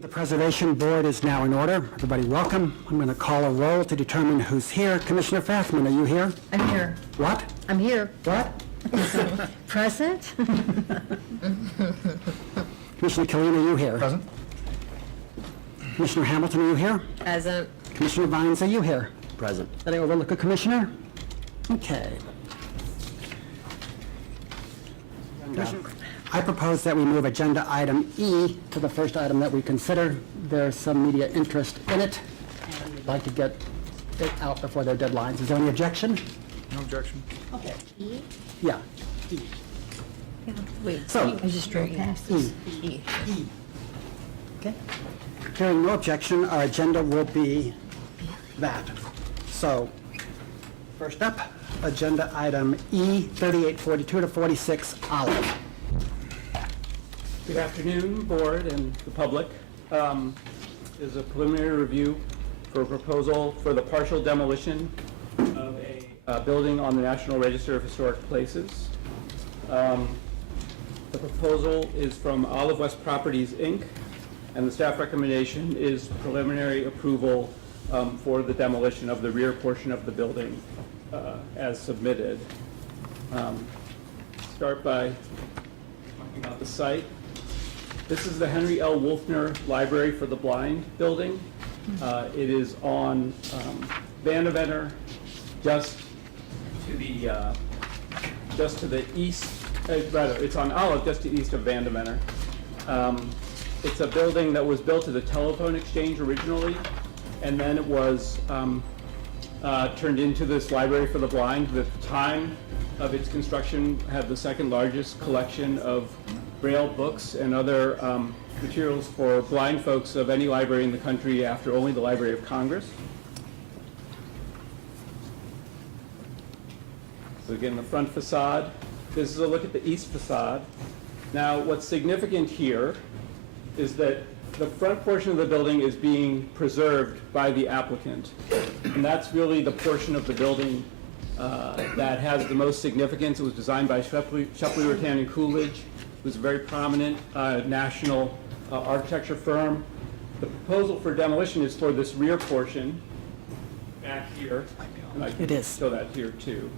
The Preservation Board is now in order. Everybody welcome. I'm going to call a roll to determine who's here. Commissioner Fathman, are you here? I'm here. What? I'm here. What? Present? Commissioner Killeen, are you here? Present. Commissioner Hamilton, are you here? Present. Commissioner Vines, are you here? Present. Did I overlook a commissioner? Okay. I propose that we move agenda item E to the first item that we consider. There's some media interest in it, and we'd like to get it out before their deadlines. Is there any objection? No objection. Okay. Yeah. E. Wait, So- I just drove past E. this. E. Okay. Hearing no objection, our agenda will be that. So, first up, agenda item E, 3842 to 46, Olive. Good afternoon, Board and the public. This is a preliminary review for a proposal for the partial demolition of a building on the National Register of Historic Places. The proposal is from Olive West Properties, Inc., and the staff recommendation is preliminary approval for the demolition of the rear portion of the building as submitted. Start by talking about the site. This is the Henry L. Wolfner Library for the Blind building. It is on Vandeventer, just to the east, rather, it's on Olive, just to the east of Vandeventer. It's a building that was built as a telephone exchange originally, and then it was turned into this library for the blind. The time of its construction had the second largest collection of Braille books and other materials for blind folks of any library in the country after only the Library of Congress. So again, the front facade. This is a look at the east facade. Now, what's significant here is that the front portion of the building is being preserved by the applicant. And that's really the portion of the building that has the most significance. It was designed by Shepley, Rattan and Coolidge. It was a very prominent national architecture firm. The proposal for demolition is for this rear portion back here. And I can It is. show that here too.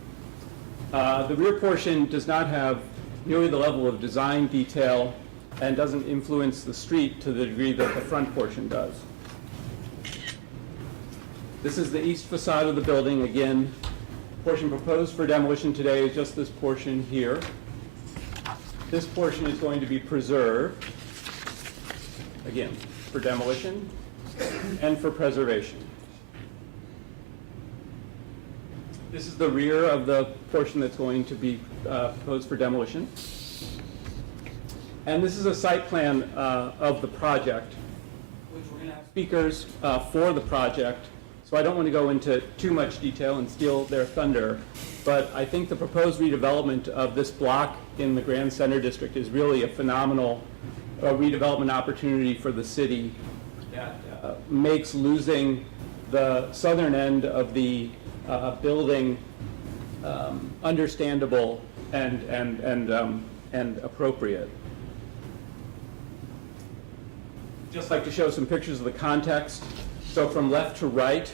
The rear portion does not have nearly the level of design detail and doesn't influence the street to the degree that the front portion does. This is the east facade of the building. Again, the portion proposed for demolition today is just this portion here. This portion is going to be preserved, again, for demolition and for preservation. This is the rear of the portion that's going to be proposed for demolition. And this is a site plan of the project, which we're going to have speakers for the project. So I don't want to go into too much detail and steal their thunder, but I think the proposed redevelopment of this block in the Grand Center District is really a phenomenal redevelopment opportunity for the city that makes losing the southern end of the building understandable and appropriate. Just like to show some pictures of the context. So from left to right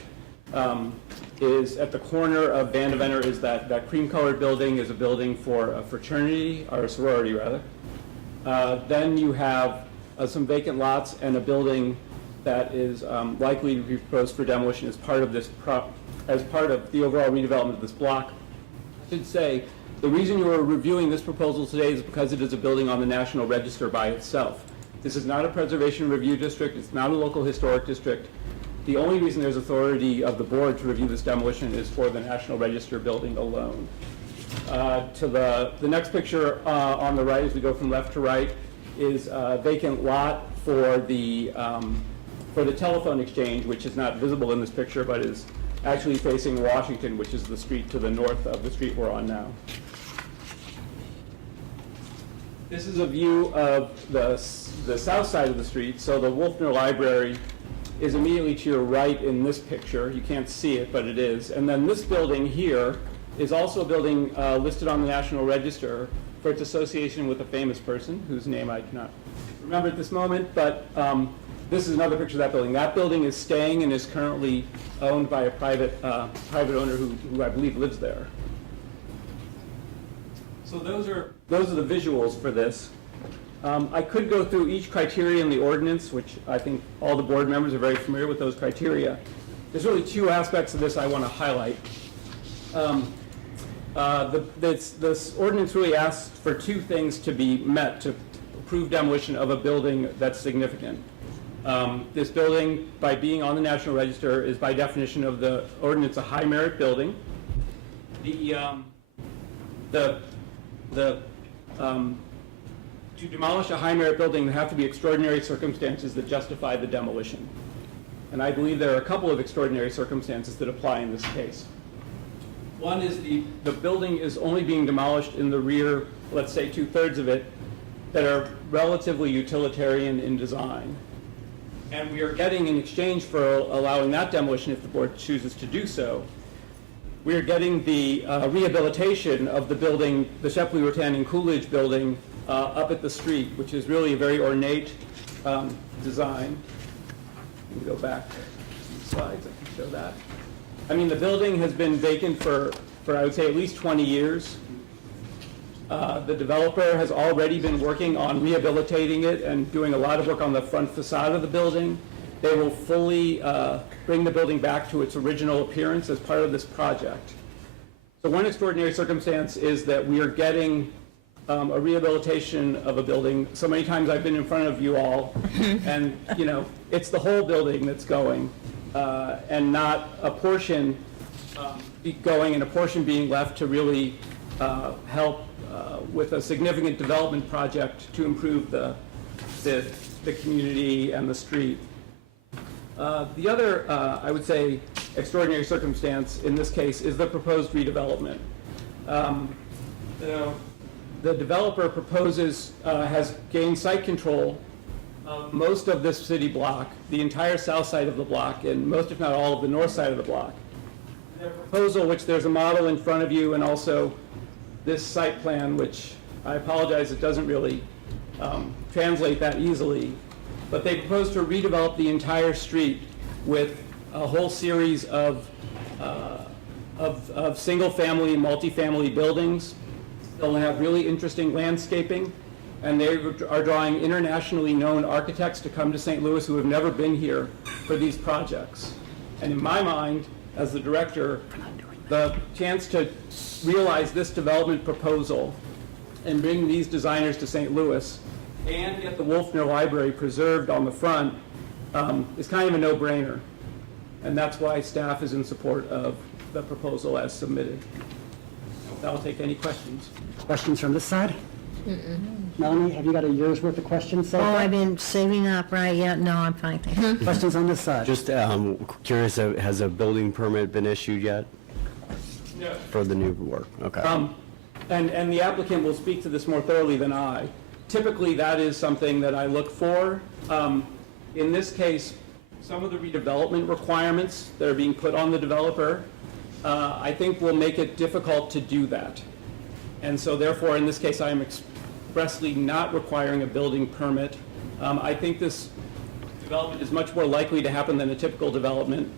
is at the corner of Vandeventer is that cream-colored building is a building for a fraternity, or a sorority rather. Then you have some vacant lots and a building that is likely to be proposed for demolition as part of this as part of the overall redevelopment of this block. I should say the reason you are reviewing this proposal today is because it is a building on the National Register by itself. This is not a preservation review district. It's not a local historic district. The only reason there's authority of the board to review this demolition is for the National Register building alone. To the next picture on the right, as we go from left to right, is a vacant lot for the telephone exchange, which is not visible in this picture, but is actually facing Washington, which is the street to the north of the street we're on now. This is a view of the south side of the street. So the Wolfner Library is immediately to your right in this picture. You can't see it, but it is. And then this building here is also a building listed on the National Register for its association with a famous person whose name I cannot remember at this moment, but this is another picture of that building. That building is staying and is currently owned by a private owner who I believe lives there. So those are the visuals for this. I could go through each criteria in the ordinance, which I think all the board members are very familiar with those criteria. There's really two aspects of this I want to highlight. This ordinance really asks for two things to be met to approve demolition of a building that's significant. This building, by being on the National Register, is by definition of the ordinance a high merit building. To demolish a high merit building, there have to be extraordinary circumstances that justify the demolition. And I believe there are a couple of extraordinary circumstances that apply in this case. One is the building is only being demolished in the rear, let's say 2/3 of it, that are relatively utilitarian in design. And we are getting, in exchange for allowing that demolition, if the board chooses to do so, we are getting the rehabilitation of the building, the Shepley, Rattan, and Coolidge building up at the street, which is really a very ornate design. Let me go back some slides, I can show that. I mean, the building has been vacant for I would say at least 20 years. The developer has already been working on rehabilitating it and doing a lot of work on the front facade of the building. They will fully bring the building back to its original appearance as part of this project. So one extraordinary circumstance is that we are getting a rehabilitation of a building. So many times I've been in front of you all, and you know, it's the whole building that's going, and not a portion going and a portion being left to really help with a significant development project to improve the community and the street. The other, I would say, extraordinary circumstance in this case is the proposed redevelopment. The developer proposes, has gained site control of most of this city block, the entire south side of the block, and most, if not all, of the north side of the block. Their proposal, which there's a model in front of you, and also this site plan, which I apologize, it doesn't really translate that easily, but they propose to redevelop the entire street with a whole series of single-family and multifamily buildings. They'll have really interesting landscaping, and they are drawing internationally known architects to come to St. Louis who have never been here for these projects. And in my mind, as the director, the chance to realize this development proposal and bring these designers to St. Louis and get the Wolfner Library preserved on the front is kind of a no-brainer. And that's why staff is in support of the proposal as submitted. I'll take any questions. Questions from this side? Melanie, have you got a year's worth of questions so Oh, far? I've been saving up, right? Yeah, no, I'm fine, thank you. Questions on this side? Just curious, has a building permit been issued yet No. for the new work? Okay. And the applicant will speak to this more thoroughly than I. Typically, that is something that I look for. In this case, some of the redevelopment requirements that are being put on the developer, I think will make it difficult to do that. And so therefore, in this case, I am expressly not requiring a building permit. I think this development is much more likely to happen than a typical development.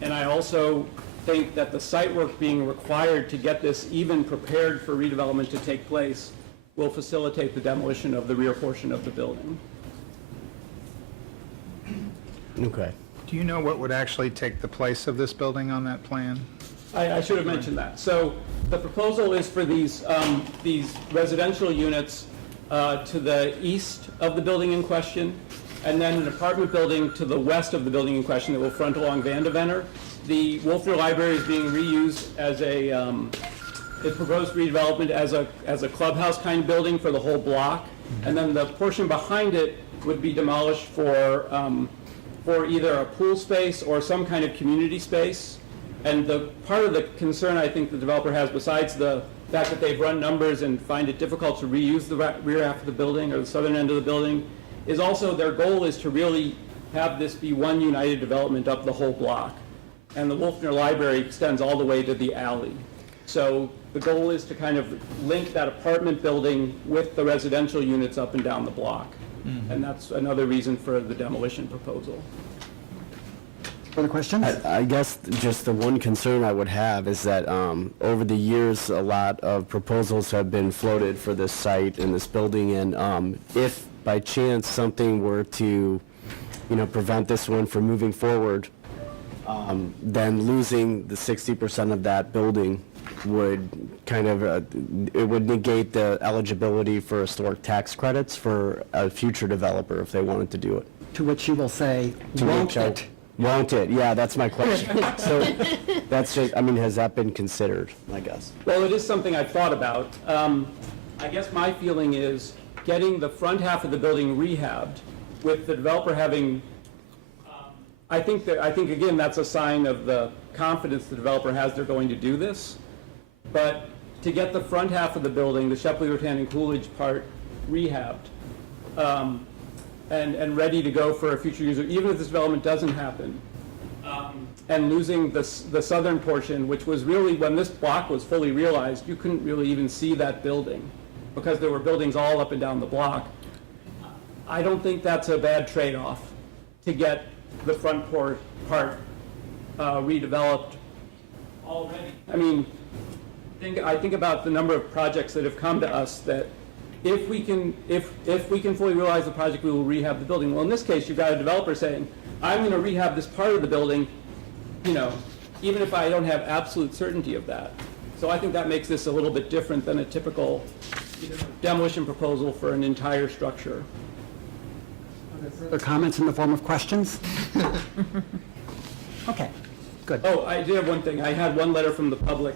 And I also think that the site work being required to get this even prepared for redevelopment to take place will facilitate the demolition of the rear portion of the building. Okay. Do you know what would actually take the place of this building on that plan? I should have mentioned that. So the proposal is for these residential units to the east of the building in question, and then an apartment building to the west of the building in question that will front along Vandevenner. The Wolfner Library is being reused as the proposed redevelopment as a clubhouse kind of building for the whole block, and then the portion behind it would be demolished for either a pool space or some kind of community space. And the part of the concern I think the developer has, besides the fact that they've run numbers and find it difficult to reuse the rear half of the building or the southern end of the building, is also their goal is to really have this be one united development up the whole block. And the Wolfner Library extends all the way to the alley. So the goal is to kind of link that apartment building with the residential units up and down the block. And that's another reason for the demolition proposal. Further questions? I guess just the one concern I would have is that over the years, a lot of proposals have been floated for this site and this building, and if by chance something were to, prevent this one from moving forward, then losing the 60% of that building would kind of, it would negate the eligibility for historic tax credits for a future developer if they wanted to do it. To which you will say, To won't which I- it? Won't it? Yeah, that's my question. So that's just, has that been considered, I guess? Well, it is something I've thought about. I guess my feeling is getting the front half of the building rehabbed with the developer having, I think again, that's a sign of the confidence the developer has they're going to do this. But to get the front half of the building, the Shepley, Rattan, and Coolidge part rehabbed, and ready to go for a future user, even if this development doesn't happen. And losing the southern portion, which was really, when this block was fully realized, you couldn't really even see that building because there were buildings all up and down the block. I don't think that's a bad trade-off to get the front part redeveloped already. I think about the number of projects that have come to us that if we can fully realize the project, we will rehab the building. Well, in this case, you've got a developer saying, I'm going to rehab this part of the building, even if I don't have absolute certainty of that. So I think that makes this a little bit different than a typical demolition proposal for an entire structure. Further comments in the form of questions? Okay, good. Oh, I did have one thing. I had one letter from the public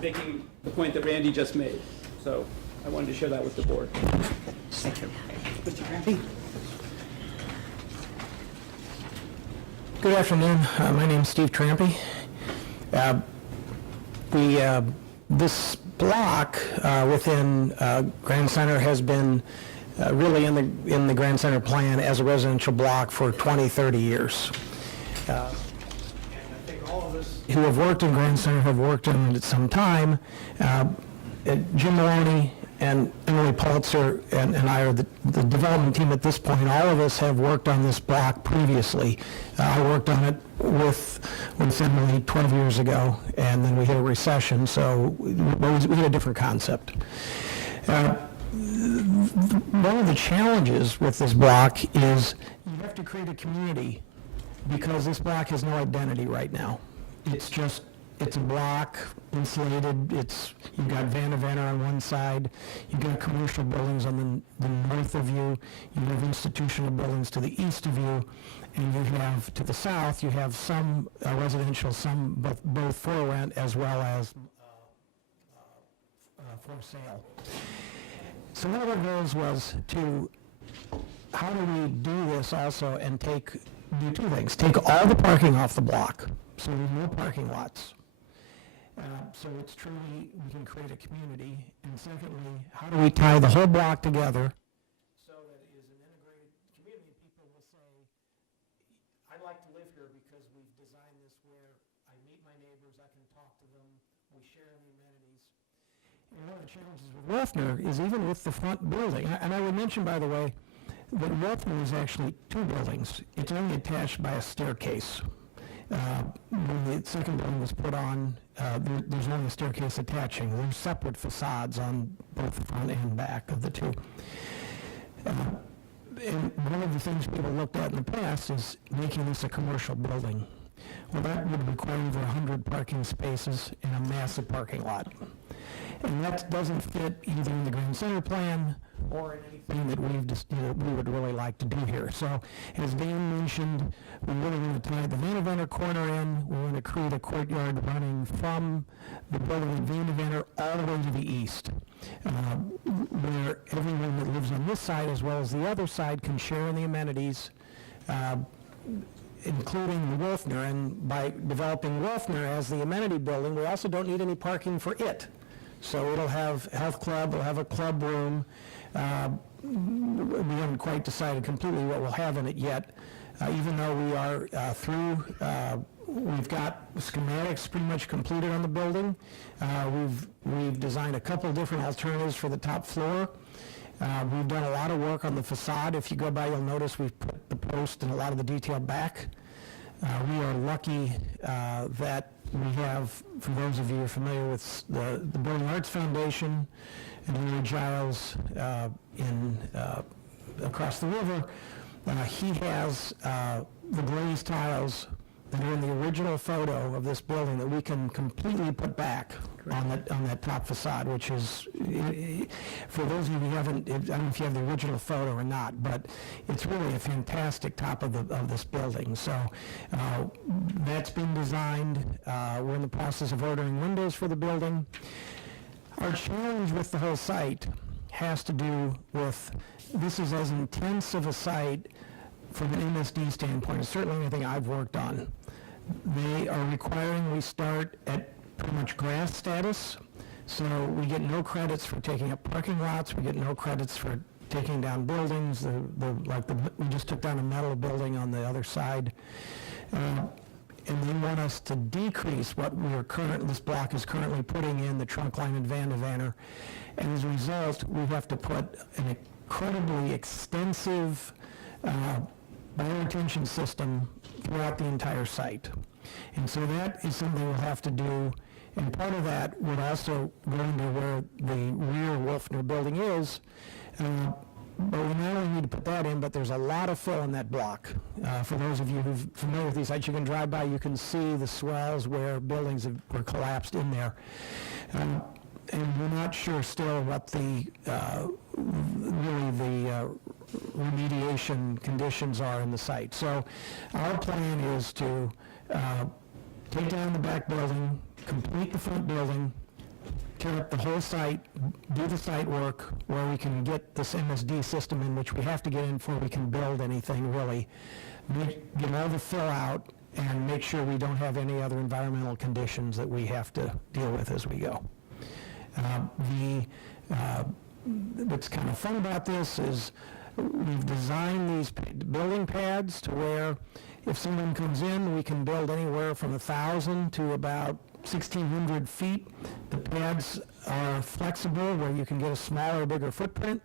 making the point that Randy just made. So I wanted to share that with the board. Thank you. Mr. Trampy? Good afternoon. My name's Steve Trampy. This block within Grand Center has been really in the Grand Center plan as a residential block for 20, 30 years. And I think all of us who have worked in Grand Center have worked in it at some time. Jim Maloney and Emily Pulitzer and I are the development team at this point. All of us have worked on this block previously. I worked on it with Emily 12 years ago, and then we hit a recession, so we had a different concept. One of the challenges with this block is you have to create a community because this block has no identity right now. It's a block, insulated, you've got Van Venner on one side, you've got commercial buildings on the north of you have institutional buildings to the east of you, and you have, to the south, you have some residential, some both for rent as well as for sale. So one of our goals was how do we do this also and do two things. Take all the parking off the block, so there's no parking lots. So it's truly, we can create a community. And secondly, how do we tie the whole block together so that it is an integrated community? People will say, I'd like to live here because we've designed this where I meet my neighbors, I can talk to them, we share the amenities. And one of the challenges with Wolfner is even with the front building, and I would mention, by the way, that Wolfner is actually two buildings. It's only attached by a staircase. When the second building was put on, there's only a staircase attaching. There's separate facades on both the front and back of the two. And one of the things people looked at in the past is making this a commercial building. Well, that would require over 100 parking spaces and a massive parking lot. And that doesn't fit either in the Grand Center plan or in anything that we would really like to do here. So, as Dan mentioned, we really want to tie the Van Venner corner in. We want to create a courtyard running from the building in Van Venner all the way to the east, where everyone that lives on this side as well as the other side can share in the amenities, including the Wolfner. And by developing Wolfner as the amenity building, we also don't need any parking for it. So it'll have health club, it'll have a club room. We haven't quite decided completely what we'll have in it yet, even though we are we've got schematics pretty much completed on the building. We've designed a couple different alternatives for the top floor. We've done a lot of work on the facade. If you go by, you'll notice we've put the post and a lot of the detail back. We are lucky that we have, for those of you who are familiar with the Building Arts Foundation and Larry Giles across the river, he has the glazed tiles that are in the original photo of this building that we can completely put back on that top facade, which is, for those of you who haven't, I don't know if you have the original photo or not, but it's really a fantastic top of this building. So that's been designed. We're in the process of ordering windows for the building. Our challenge with the whole site has to do with, this is as intense of a site from an MSD standpoint as certainly anything I've worked on. They are requiring we start at pretty much grass status, so we get no credits for taking up parking lots, we get no credits for taking down buildings, we just took down a metal building on the other side. And they want us to decrease what this block is currently putting in the trunk line and van to vanner. And as a result, we have to put an incredibly extensive bioretention system throughout the entire site. And so that is something we'll have to do, and part of that would also go into where the rear Wolfner building is, but we not only need to put that in, but there's a lot of fill in that block. For those of you who's familiar with these sites, you can drive by, you can see the swells where buildings were collapsed in there. And we're not sure still what the remediation conditions are in the site. So our plan is to take down the back building, complete the front building, tear up the whole site, do the site work where we can get this MSD system in, which we have to get in before we can build anything really, get all the fill out, and make sure we don't have any other environmental conditions that we have to deal with as we go. What's kind of fun about this is we've designed these building pads to where if someone comes in, we can build anywhere from 1,000 to about 1,600 feet. The pads are flexible where you can get a smaller or bigger footprint.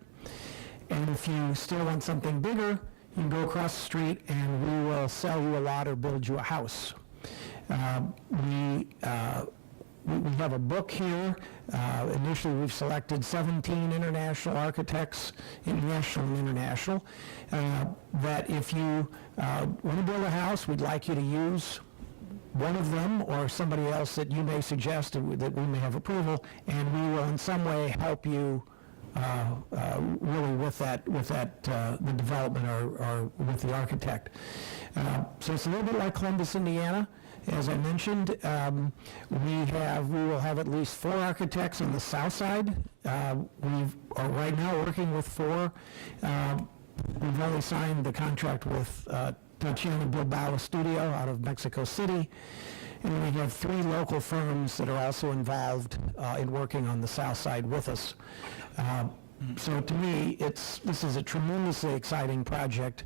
And if you still want something bigger, you can go across the street and we will sell you a lot or build you a house. We have a book here. Initially, we've selected 17 international architects, national and international, that if you want to build a house, we'd like you to use one of them or somebody else that you may suggest that we may have approval, and we will in some way help you really with the development or with the architect. So it's a little bit like Columbus, Indiana. As I mentioned, we will have at least 4 architects on the south side. We are right now working with 4. We've only signed the contract with Tatiana Bilbao Studio out of Mexico City. And we have 3 local firms that are also involved in working on the south side with us. So to me, this is a tremendously exciting project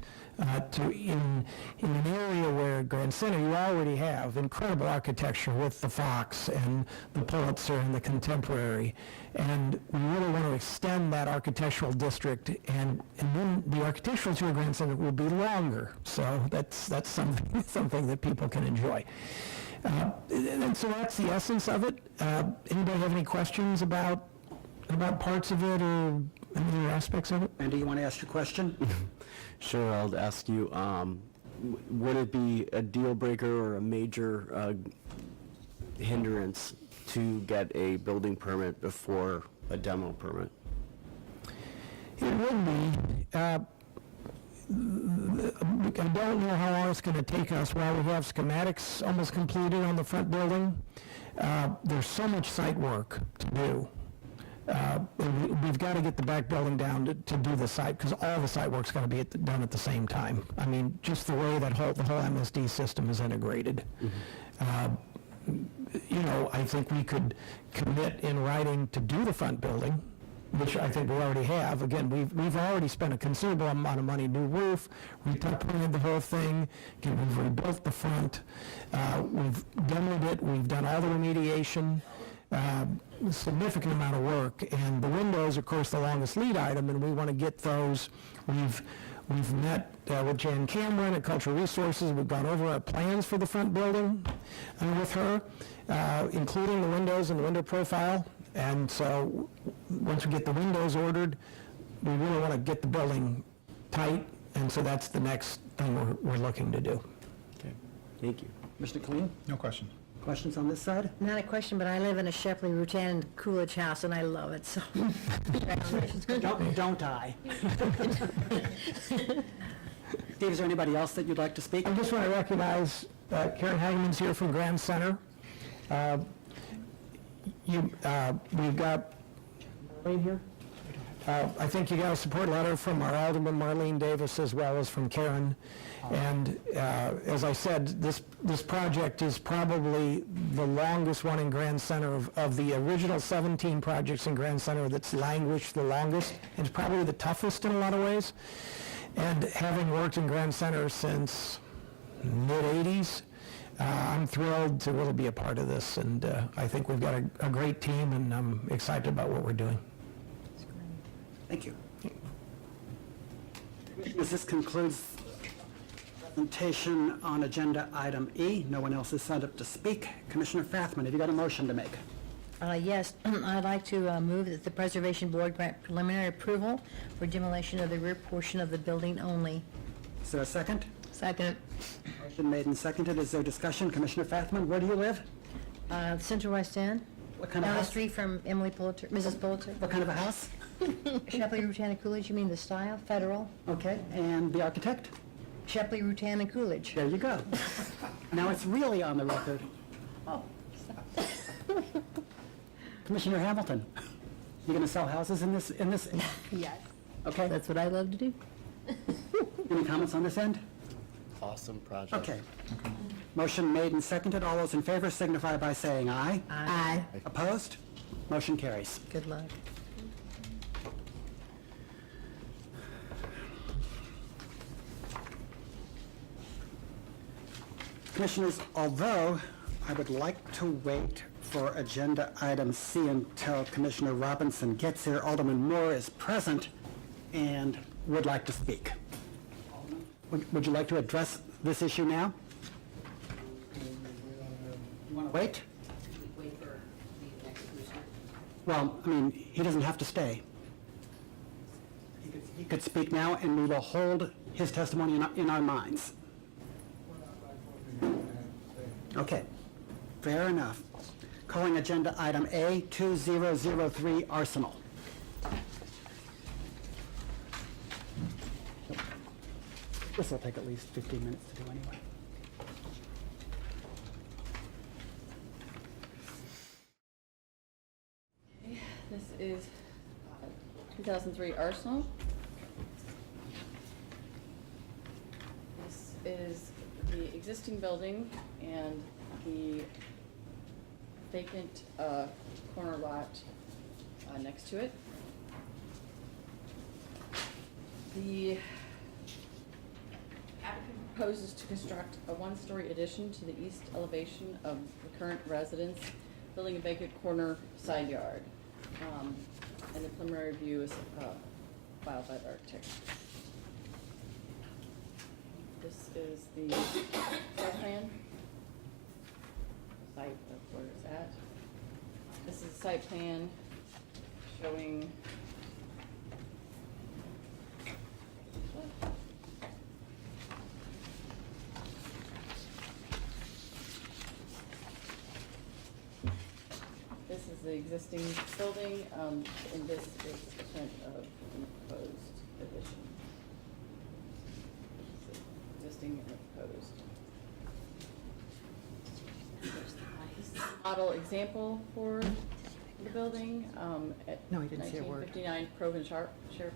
in an area where Grand Center you already have incredible architecture with the Fox and the Pulitzer and the Contemporary, and we really want to extend that architectural district, and then the architectural tour of Grand Center will be longer. So that's something that people can enjoy. And so that's the essence of it. Anybody have any questions about parts of it or any other aspects of it? Andy, you want to ask your question? Sure, I'll ask you, would it be a deal breaker or a major hindrance to get a building permit before a demo permit? It would be. I don't know how long it's going to take us. While we have schematics almost completed on the front building, there's so much site work to do. We've got to get the back building down to do the site, because all the site work's got to be done at the same time. I mean, just the way that the whole MSD system is integrated. I think we could commit in writing to do the front building, which I think we already have. Again, we've already spent a considerable amount of money, new roof, we painted the whole thing, we've rebuilt the front, we've demoed it, we've done all the remediation. a significant amount of work. And the windows, of course, the longest lead item, and we want to get those. We've met with Jan Cameron at Cultural Resources. We've gone over our plans for the front building with her, including the windows and the window profile. And so once we get the windows ordered, we really want to get the building tight, and so that's the next thing we're looking to do. Okay, thank you. Commissioner Kleen, No question. questions on this side? Not a question, but I live in a Shepley, Rutan, and Coolidge house, and I love it, so. Congratulations. Don't I? Steve, is there anybody else that you'd like to speak? I just want to recognize Karen Hageman's here from Grand Center. We've got Marlene here. I think you got a support letter from our Alderman Marlene Davis as well as from Karen. And as I said, this project is probably the longest one in Grand Center of the original 17 projects in Grand Center that's languished the longest, and it's probably the toughest in a lot of ways. And having worked in Grand Center since mid-'80s, I'm thrilled to really be a part of this, and I think we've got a great team, and I'm excited about what we're doing. Thank you. Commissioners, this concludes presentation on agenda item E. No one else has signed up to speak. Commissioner Fathman, have you got a motion to make? Yes, I'd like to move that the Preservation Board grant preliminary approval for demolition of the rear portion of the building only. Is there a second? Second. Motion made and seconded. Is there discussion? Commissioner Fathman, where do you live? Central West End, What kind of down the house? street from Emily Pulitzer, Mrs. Pulitzer. What kind of a house? Shepley, Rutan, and Coolidge, you mean the style? Federal? Okay, and the architect? Shepley, Rutan, and Coolidge. There you go. Now it's really on the record. Oh. Commissioner Hamilton, you going to sell houses in this? Yes. Okay. That's what I love to do. Any comments on this end? Awesome project. Okay. Motion made and seconded. All those in favor signify by saying aye. Aye. Opposed? Motion carries. Good luck. Commissioners, although I would like to wait for agenda item C until Commissioner Robinson gets here, Alderman Moore is present and would like to speak. Would you like to address this issue now? You want to wait? Wait for the next commissioner. Well, I mean, he doesn't have to stay. He could speak now, and we will hold his testimony in our minds. Okay, fair enough. Calling agenda item A, 2003 Arsenal. This will take at least 15 minutes to do anyway. This is 2003 Arsenal. This is the existing building and the vacant corner lot next to it. The applicant proposes to construct a one-story addition to the east elevation of the current residence, building a vacant corner side yard. And the preliminary review is filed by the architect. This is the site plan, site of where it's at. This is a site plan showing this is the existing building, and this is the print of the proposed addition. This is existing and proposed. There's the model example for the building at No, he didn't say a word. 1959 Proven Share,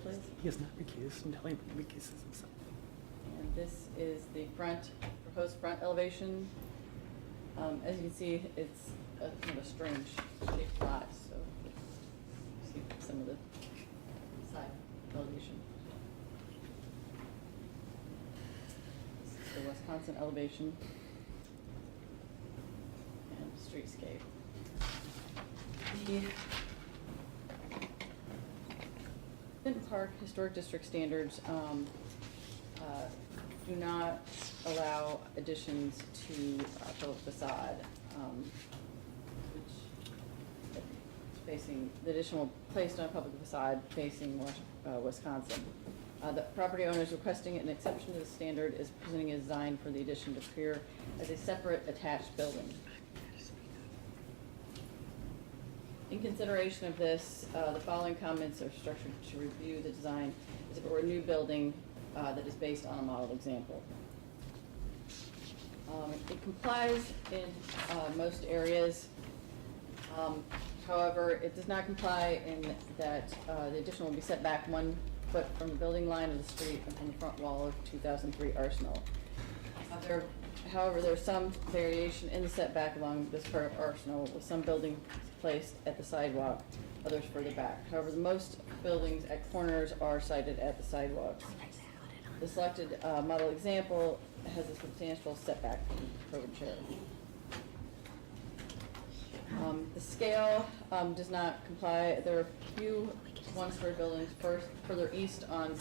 please. He is not recused until he recuses himself. And this is the front, proposed front elevation. As you can see, it's kind of a strange shaped lot, so you see some of the side elevation. This is the Wisconsin elevation and streetscape. Park Historic District standards do not allow additions to public facade, which is facing, the additional placed on a public facade facing Wisconsin. The property owner is requesting an exception to the standard is presenting a design for the addition to appear as a separate attached building. In consideration of this, the following comments are structured to review the design as if it were a new building that is based on a model example. It complies in most areas. However, it does not comply in that the addition will be set back 1 foot from the building line of the street and from the front wall of 2003 Arsenal. However, there's some variation in the setback along this part of Arsenal, with some buildings placed at the sidewalk, others further back. However, most buildings at corners are sited at the sidewalks. The selected model example has a substantial setback from the curvature. The scale does not comply. There are a few one-story buildings further east on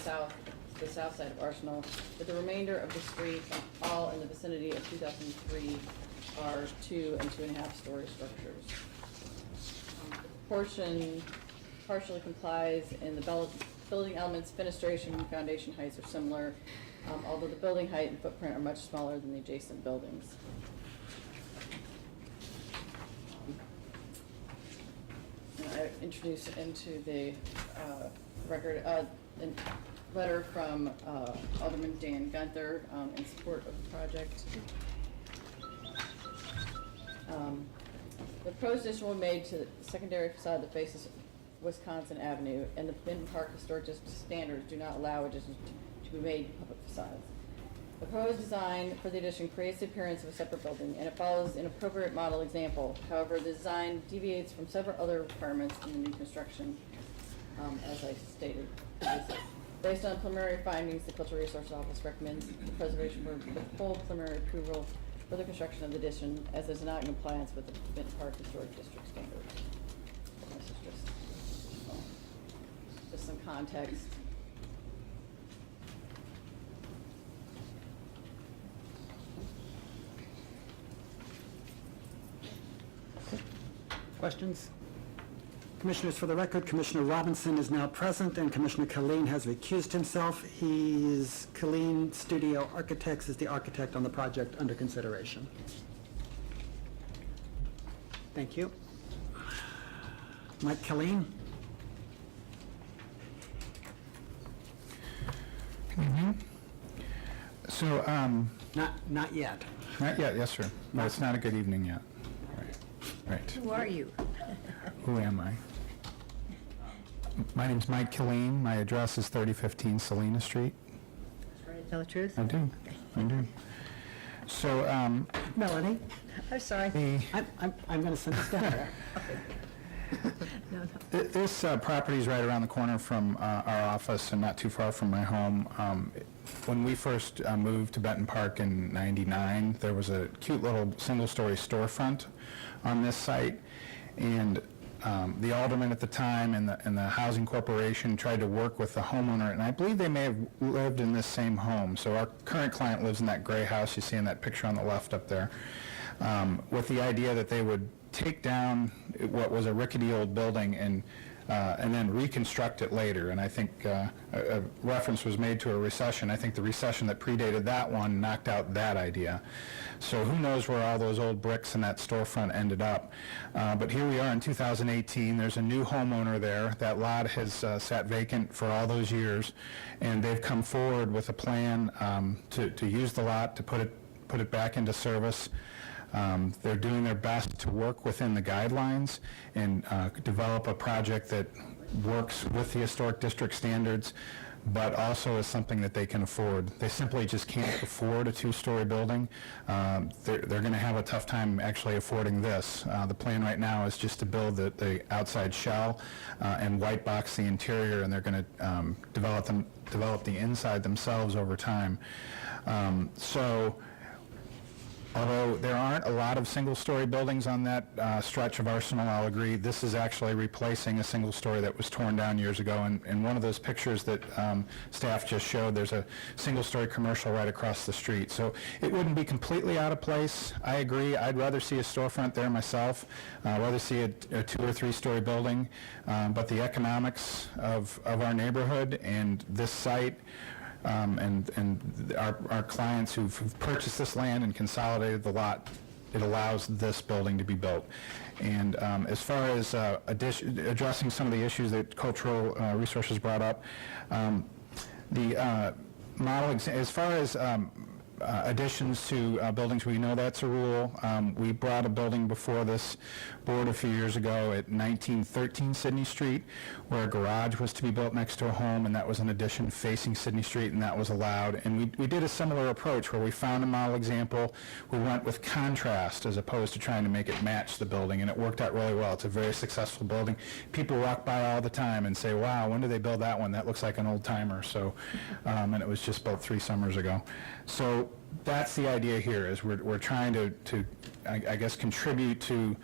the south side of Arsenal, but the remainder of the street, all in the vicinity of 2003, are 2 and 2.5 story structures. The portion partially complies in the building elements, fenestration, and foundation heights are similar, although the building height and footprint are much smaller than the adjacent buildings. I introduce into the record a letter from Alderman Dan Gunther in support of the project. The proposed addition will be made to the secondary facade that faces Wisconsin Avenue, and the Benton Park Historic District standards do not allow additions to be made to public facades. The proposed design for the addition creates the appearance of a separate building, and it follows an appropriate model example. However, the design deviates from several other requirements in the new construction, as I stated previously. Based on preliminary findings, the Cultural Resources Office recommends the Preservation Board with full preliminary approval for the construction of the addition, as it is not in compliance with the Benton Park Historic District standards. This is just some context. Questions? Commissioners, for the record, Commissioner Robinson is now present, and Commissioner Killeen has recused himself. Killeen Studio Architects is the architect on the project under consideration. Thank you. Mike Killeen? So, Not yet. not yet, yes, sir. No, it's not a good evening yet. Right. Who are you? Who am I? My name's Mike Killeen. My address is 3015 Salina Street. Trying to tell the truth? I do. So, Melanie? I'm sorry. I'm going to send this down there. No. This property is right around the corner from our office and not too far from my home. When we first moved to Benton Park in '99, there was a cute little single-story storefront on this site, and the alderman at the time and the housing corporation tried to work with the homeowner, and I believe they may have lived in this same home. So our current client lives in that gray house you see in that picture on the left up there, with the idea that they would take down what was a rickety old building and then reconstruct it later. And I think a reference was made to a recession. I think the recession that predated that one knocked out that idea. So who knows where all those old bricks in that storefront ended up. But here we are in 2018. There's a new homeowner there. That lot has sat vacant for all those years, and they've come forward with a plan to use the lot, to put it back into service. They're doing their best to work within the guidelines and develop a project that works with the historic district standards, but also is something that they can afford. They simply just can't afford a two-story building. They're going to have a tough time actually affording this. The plan right now is just to build the outside shell and white box the interior, and they're going to develop the inside themselves over time. So Although there aren't a lot of single-story buildings on that stretch of Arsenal, I'll agree, this is actually replacing a single-story that was torn down years ago. And in one of those pictures that staff just showed, there's a single-story commercial right across the street. So it wouldn't be completely out of place. I agree. I'd rather see a storefront there myself. I'd rather see a 2- or 3-story building. But the economics of our neighborhood and this site, and our clients who've purchased this land and consolidated the lot, it allows this building to be built. And as far as addressing some of the issues that Cultural Resources brought up, the model, as far as additions to buildings, we know that's a rule. We brought a building before this board a few years ago at 1913 Sydney Street, where a garage was to be built next to a home, and that was an addition facing Sydney Street, and that was allowed. And we did a similar approach where we found a model example. We went with contrast as opposed to trying to make it match the building, and it worked out really well. It's a very successful building. People walk by all the time and say, wow, when did they build that one? That looks like an old timer. So, and it was just built 3 summers ago. So that's the idea here, is we're trying to I guess, contribute to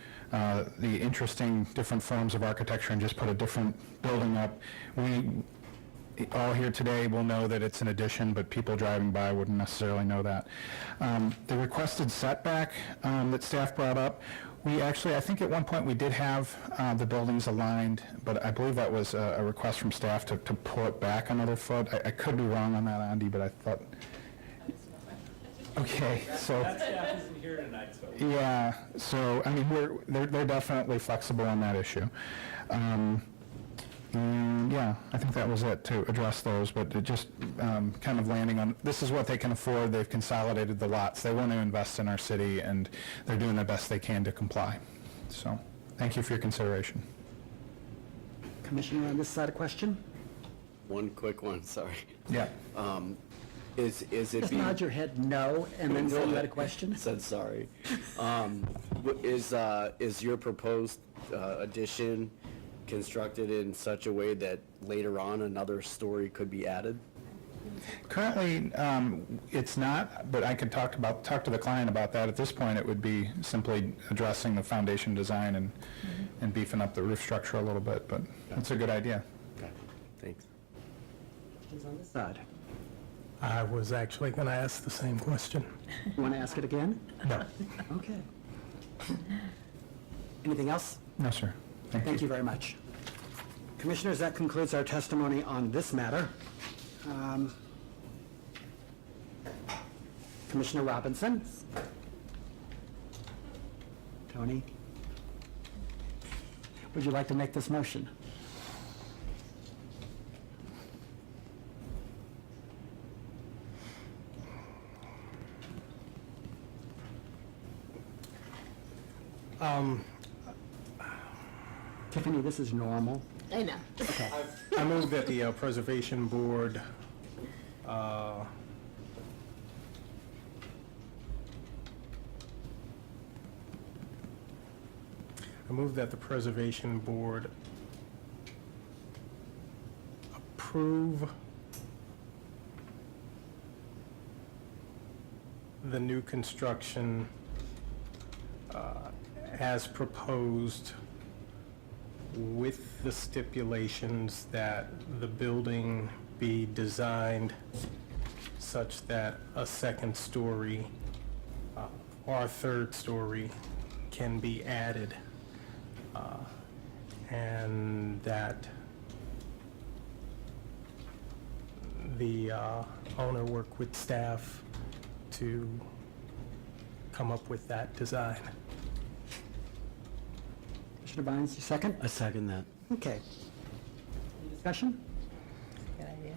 the interesting different forms of architecture and just put a different building up. We all here today will know that it's an addition, but people driving by wouldn't necessarily know that. The requested setback that staff brought up, we actually, I think at one point we did have the buildings aligned, but I believe that was a request from staff to pull it back another foot. I could be wrong on that, Andy, but I thought... Okay, so... That staff isn't here tonight, so... Yeah, so, I mean, they're definitely flexible on that issue. And, yeah, I think that was it to address those, but it just kind of landing on, this is what they can afford. They've consolidated the lots. They want to invest in our city, and they're doing the best they can to comply. So, thank you for your consideration. Commissioner on this side of question? One quick one, sorry. Yeah. Is it Just being... nod your head no, and then say you had a question. Said sorry. Is your proposed addition constructed in such a way that later on another story could be added? Currently, it's not, but I could talk to the client about that. At this point, it would be simply addressing the foundation design and beefing up the roof structure a little bit, but that's a good idea. Okay, thanks. Questions on this side? I was actually going to ask the same question. You want to ask it again? No. Okay. Anything else? No, sir. Thank you very much. Commissioners, that concludes our testimony on this matter. Commissioner Robinson? Tony? Would you like to make this motion? Tiffany, this is normal. I know. Okay. I move that the Preservation Board approve the new construction as proposed, with the stipulations that the building be designed such that a second story or a third story can be added, and that the owner work with staff to come up with that design. Commissioner Vines, you second? I second that. Okay. Any discussion? Good idea.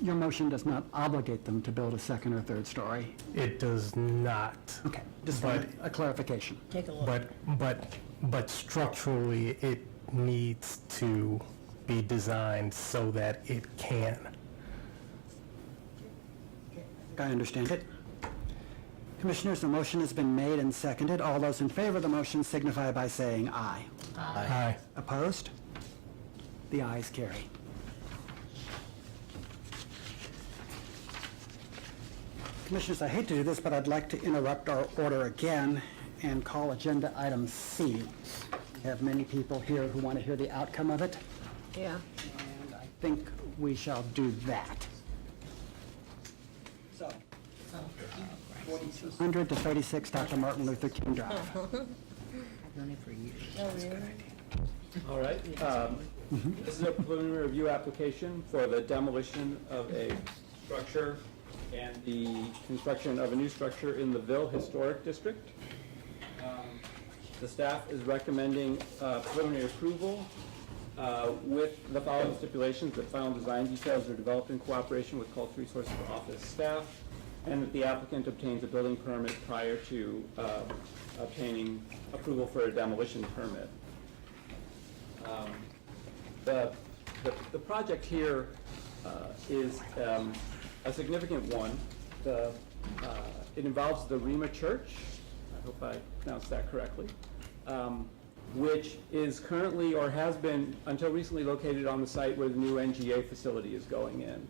Your motion does not obligate them to build a second or third story. It does not, Okay, just wanted a clarification. Take a look. but structurally, it needs to be designed so that it can. I understand it. Commissioners, the motion has been made and seconded. All those in favor of the motion signify by saying aye. Aye. Opposed? The ayes carry. Commissioners, I hate to do this, but I'd like to interrupt our order again and call agenda item C. We have many people here who want to hear the outcome of it, Yeah. and I think we shall do that. So, 4200 to 36 Dr. Martin Luther King Drive. I've known it for years. Oh, really? All right. This is a preliminary review application for the demolition of a structure and the construction of a new structure in the Ville Historic District. The staff is recommending preliminary approval with the following stipulations: that final design details are developed in cooperation with Cultural Resources Office staff, and that the applicant obtains a building permit prior to obtaining approval for a demolition permit. The project here is a significant one. It involves the Rima Church, I hope I pronounced that correctly, which is currently, or has been until recently, located on the site where the new NGA facility is going in.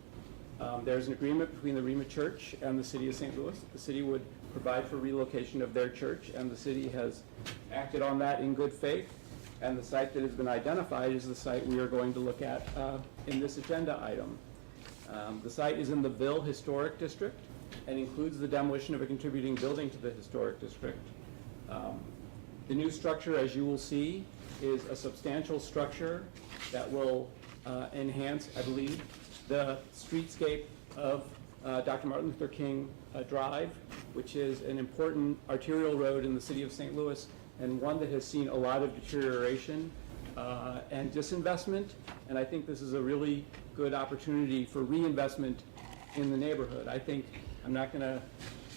There's an agreement between the Rima Church and the City of St. Louis. The city would provide for relocation of their church, and the city has acted on that in good faith. And the site that has been identified is the site we are going to look at in this agenda item. The site is in the Ville Historic District and includes the demolition of a contributing building to the historic district. The new structure, as you will see, is a substantial structure that will enhance, I believe, the streetscape of Dr. Martin Luther King Drive, which is an important arterial road in the city of St. Louis, and one that has seen a lot of deterioration and disinvestment. And I think this is a really good opportunity for reinvestment in the neighborhood. I think, I'm not going to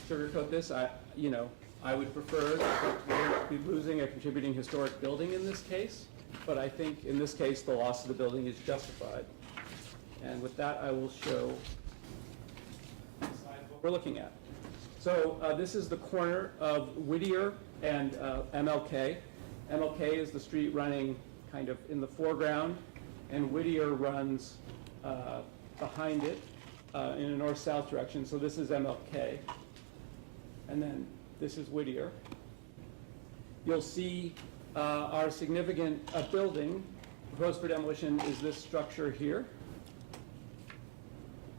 sugarcoat this, I would prefer to be losing a contributing historic building in this case, but I think in this case the loss of the building is justified. And with that, I will show what we're looking at. So this is the corner of Whittier and MLK. MLK is the street running kind of in the foreground, and Whittier runs behind it in a north-south direction. So this is MLK, and then this is Whittier. You'll see our significant building proposed for demolition is this structure here.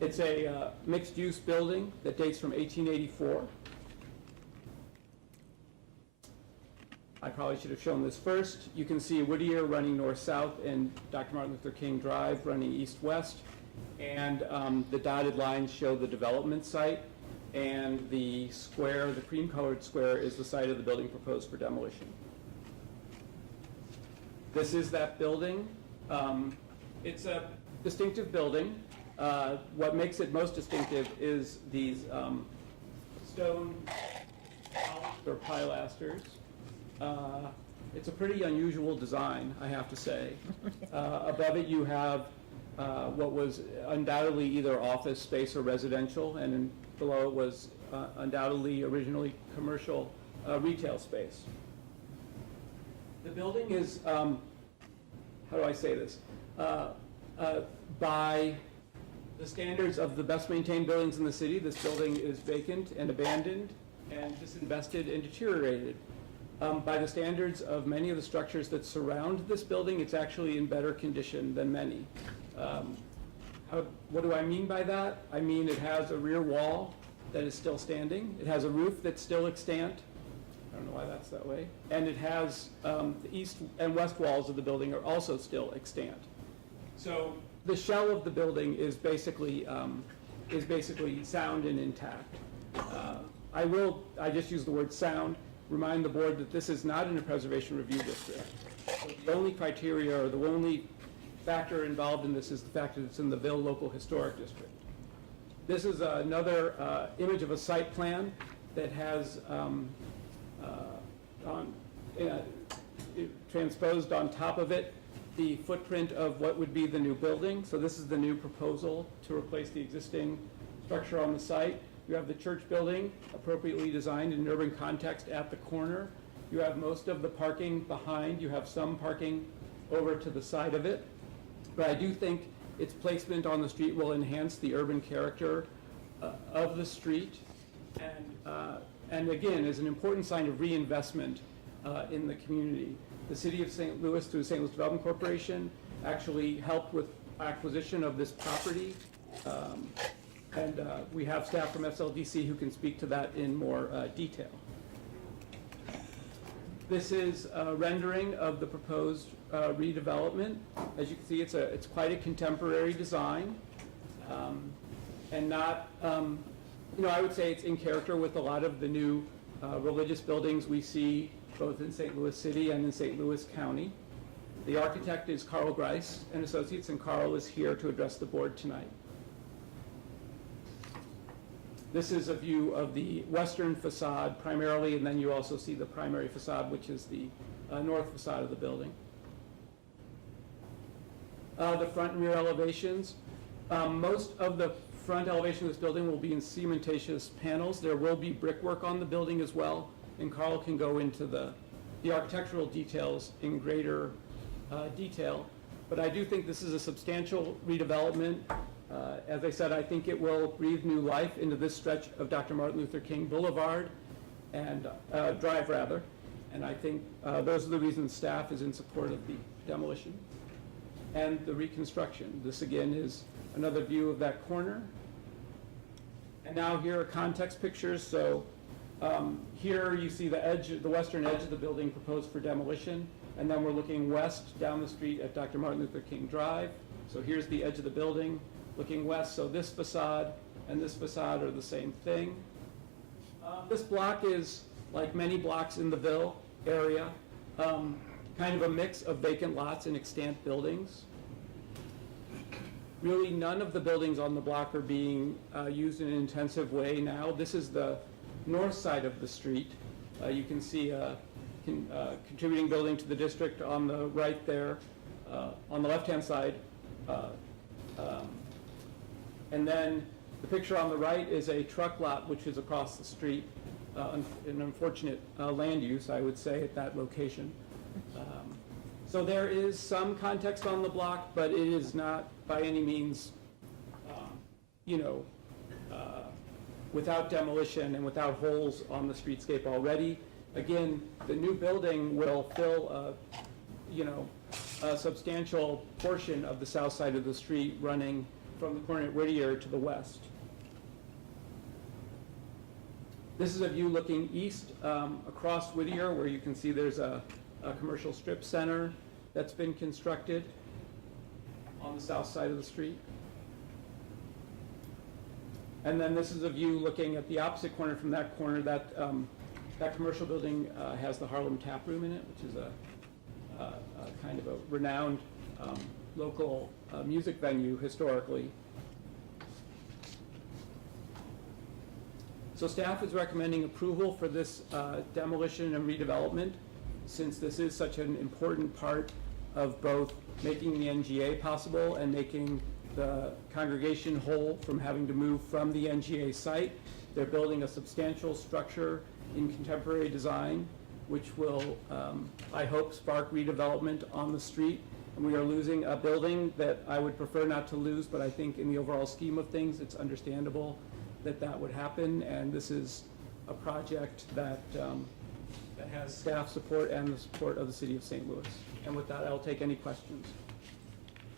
It's a mixed-use building that dates from 1884. I probably should have shown this first. You can see Whittier running north-south and Dr. Martin Luther King Drive running east-west. And the dotted lines show the development site, and the square, the cream-colored square, is the site of the building proposed for demolition. This is that building. It's a distinctive building. What makes it most distinctive is these stone or pilasters. It's a pretty unusual design, I have to say. Above it you have what was undoubtedly either office space or residential, and below it was undoubtedly originally commercial retail space. The building is, how do I say this? By the standards of the best maintained buildings in the city, this building is vacant and abandoned and disinvested and deteriorated. By the standards of many of the structures that surround this building, it's actually in better condition than many. What do I mean by that? I mean it has a rear wall that is still standing. It has a roof that's still extant. I don't know why that's that way. And it has the east and west walls of the building are also still extant. So the shell of the building is basically sound and intact. I just use the word sound. Remind the board that this is not in a preservation review district. So the only criteria or the only factor involved in this is the fact that it's in the Ville Local Historic District. This is another image of a site plan that has transposed on top of it the footprint of what would be the new building. So this is the new proposal to replace the existing structure on the site. You have the church building, appropriately designed in an urban context at the corner. You have most of the parking behind. You have some parking over to the side of it. But I do think its placement on the street will enhance the urban character of the street. and again, is an important sign of reinvestment in the community. The City of St. Louis, through St. Louis Development Corporation, actually helped with acquisition of this property. And we have staff from SLDC who can speak to that in more detail. This is a rendering of the proposed redevelopment. As you can see, it's quite a contemporary design, and not, I would say it's in character with a lot of the new religious buildings we see both in St. Louis City and in St. Louis County. The architect is Carl Grice and Associates, and Carl is here to address the board tonight. This is a view of the western facade primarily, and then you also see the primary facade, which is the north facade of the building. The front and rear elevations. Most of the front elevation of this building will be in cementatious panels. There will be brickwork on the building as well, and Carl can go into the architectural details in greater detail. But I do think this is a substantial redevelopment. As I said, I think it will breathe new life into this stretch of Dr. Martin Luther King Boulevard and Drive, rather. And I think those are the reasons staff is in support of the demolition and the reconstruction. This again is another view of that corner. And now here are context pictures. So here you see the edge, the western edge of the building proposed for demolition. And then we're looking west down the street at Dr. Martin Luther King Drive. So here's the edge of the building looking west. So this facade and this facade are the same thing. This block is, like many blocks in the Ville area, kind of a mix of vacant lots and extant buildings. Really, none of the buildings on the block are being used in an intensive way now. This is the north side of the street. You can see a contributing building to the district on the right there. On the left-hand side, and then the picture on the right is a truck lot which is across the street. An unfortunate land use, I would say, at that location. So there is some context on the block, but it is not by any means, without demolition and without holes on the streetscape already. Again, the new building will fill a substantial portion of the south side of the street running from the corner at Whittier to the west. This is a view looking east across Whittier, where you can see there's a commercial strip center that's been constructed on the south side of the street. And then this is a view looking at the opposite corner from that corner. That commercial building has the Harlem Tap Room in it, which is a kind of a renowned local music venue historically. So staff is recommending approval for this demolition and redevelopment, since this is such an important part of both making the NGA possible and making the congregation whole from having to move from the NGA site. They're building a substantial structure in contemporary design, which will, I hope, spark redevelopment on the street. And we are losing a building that I would prefer not to lose, but I think in the overall scheme of things, it's understandable that that would happen. And this is a project that has staff support and the support of the City of St. Louis. And with that, I'll take any questions.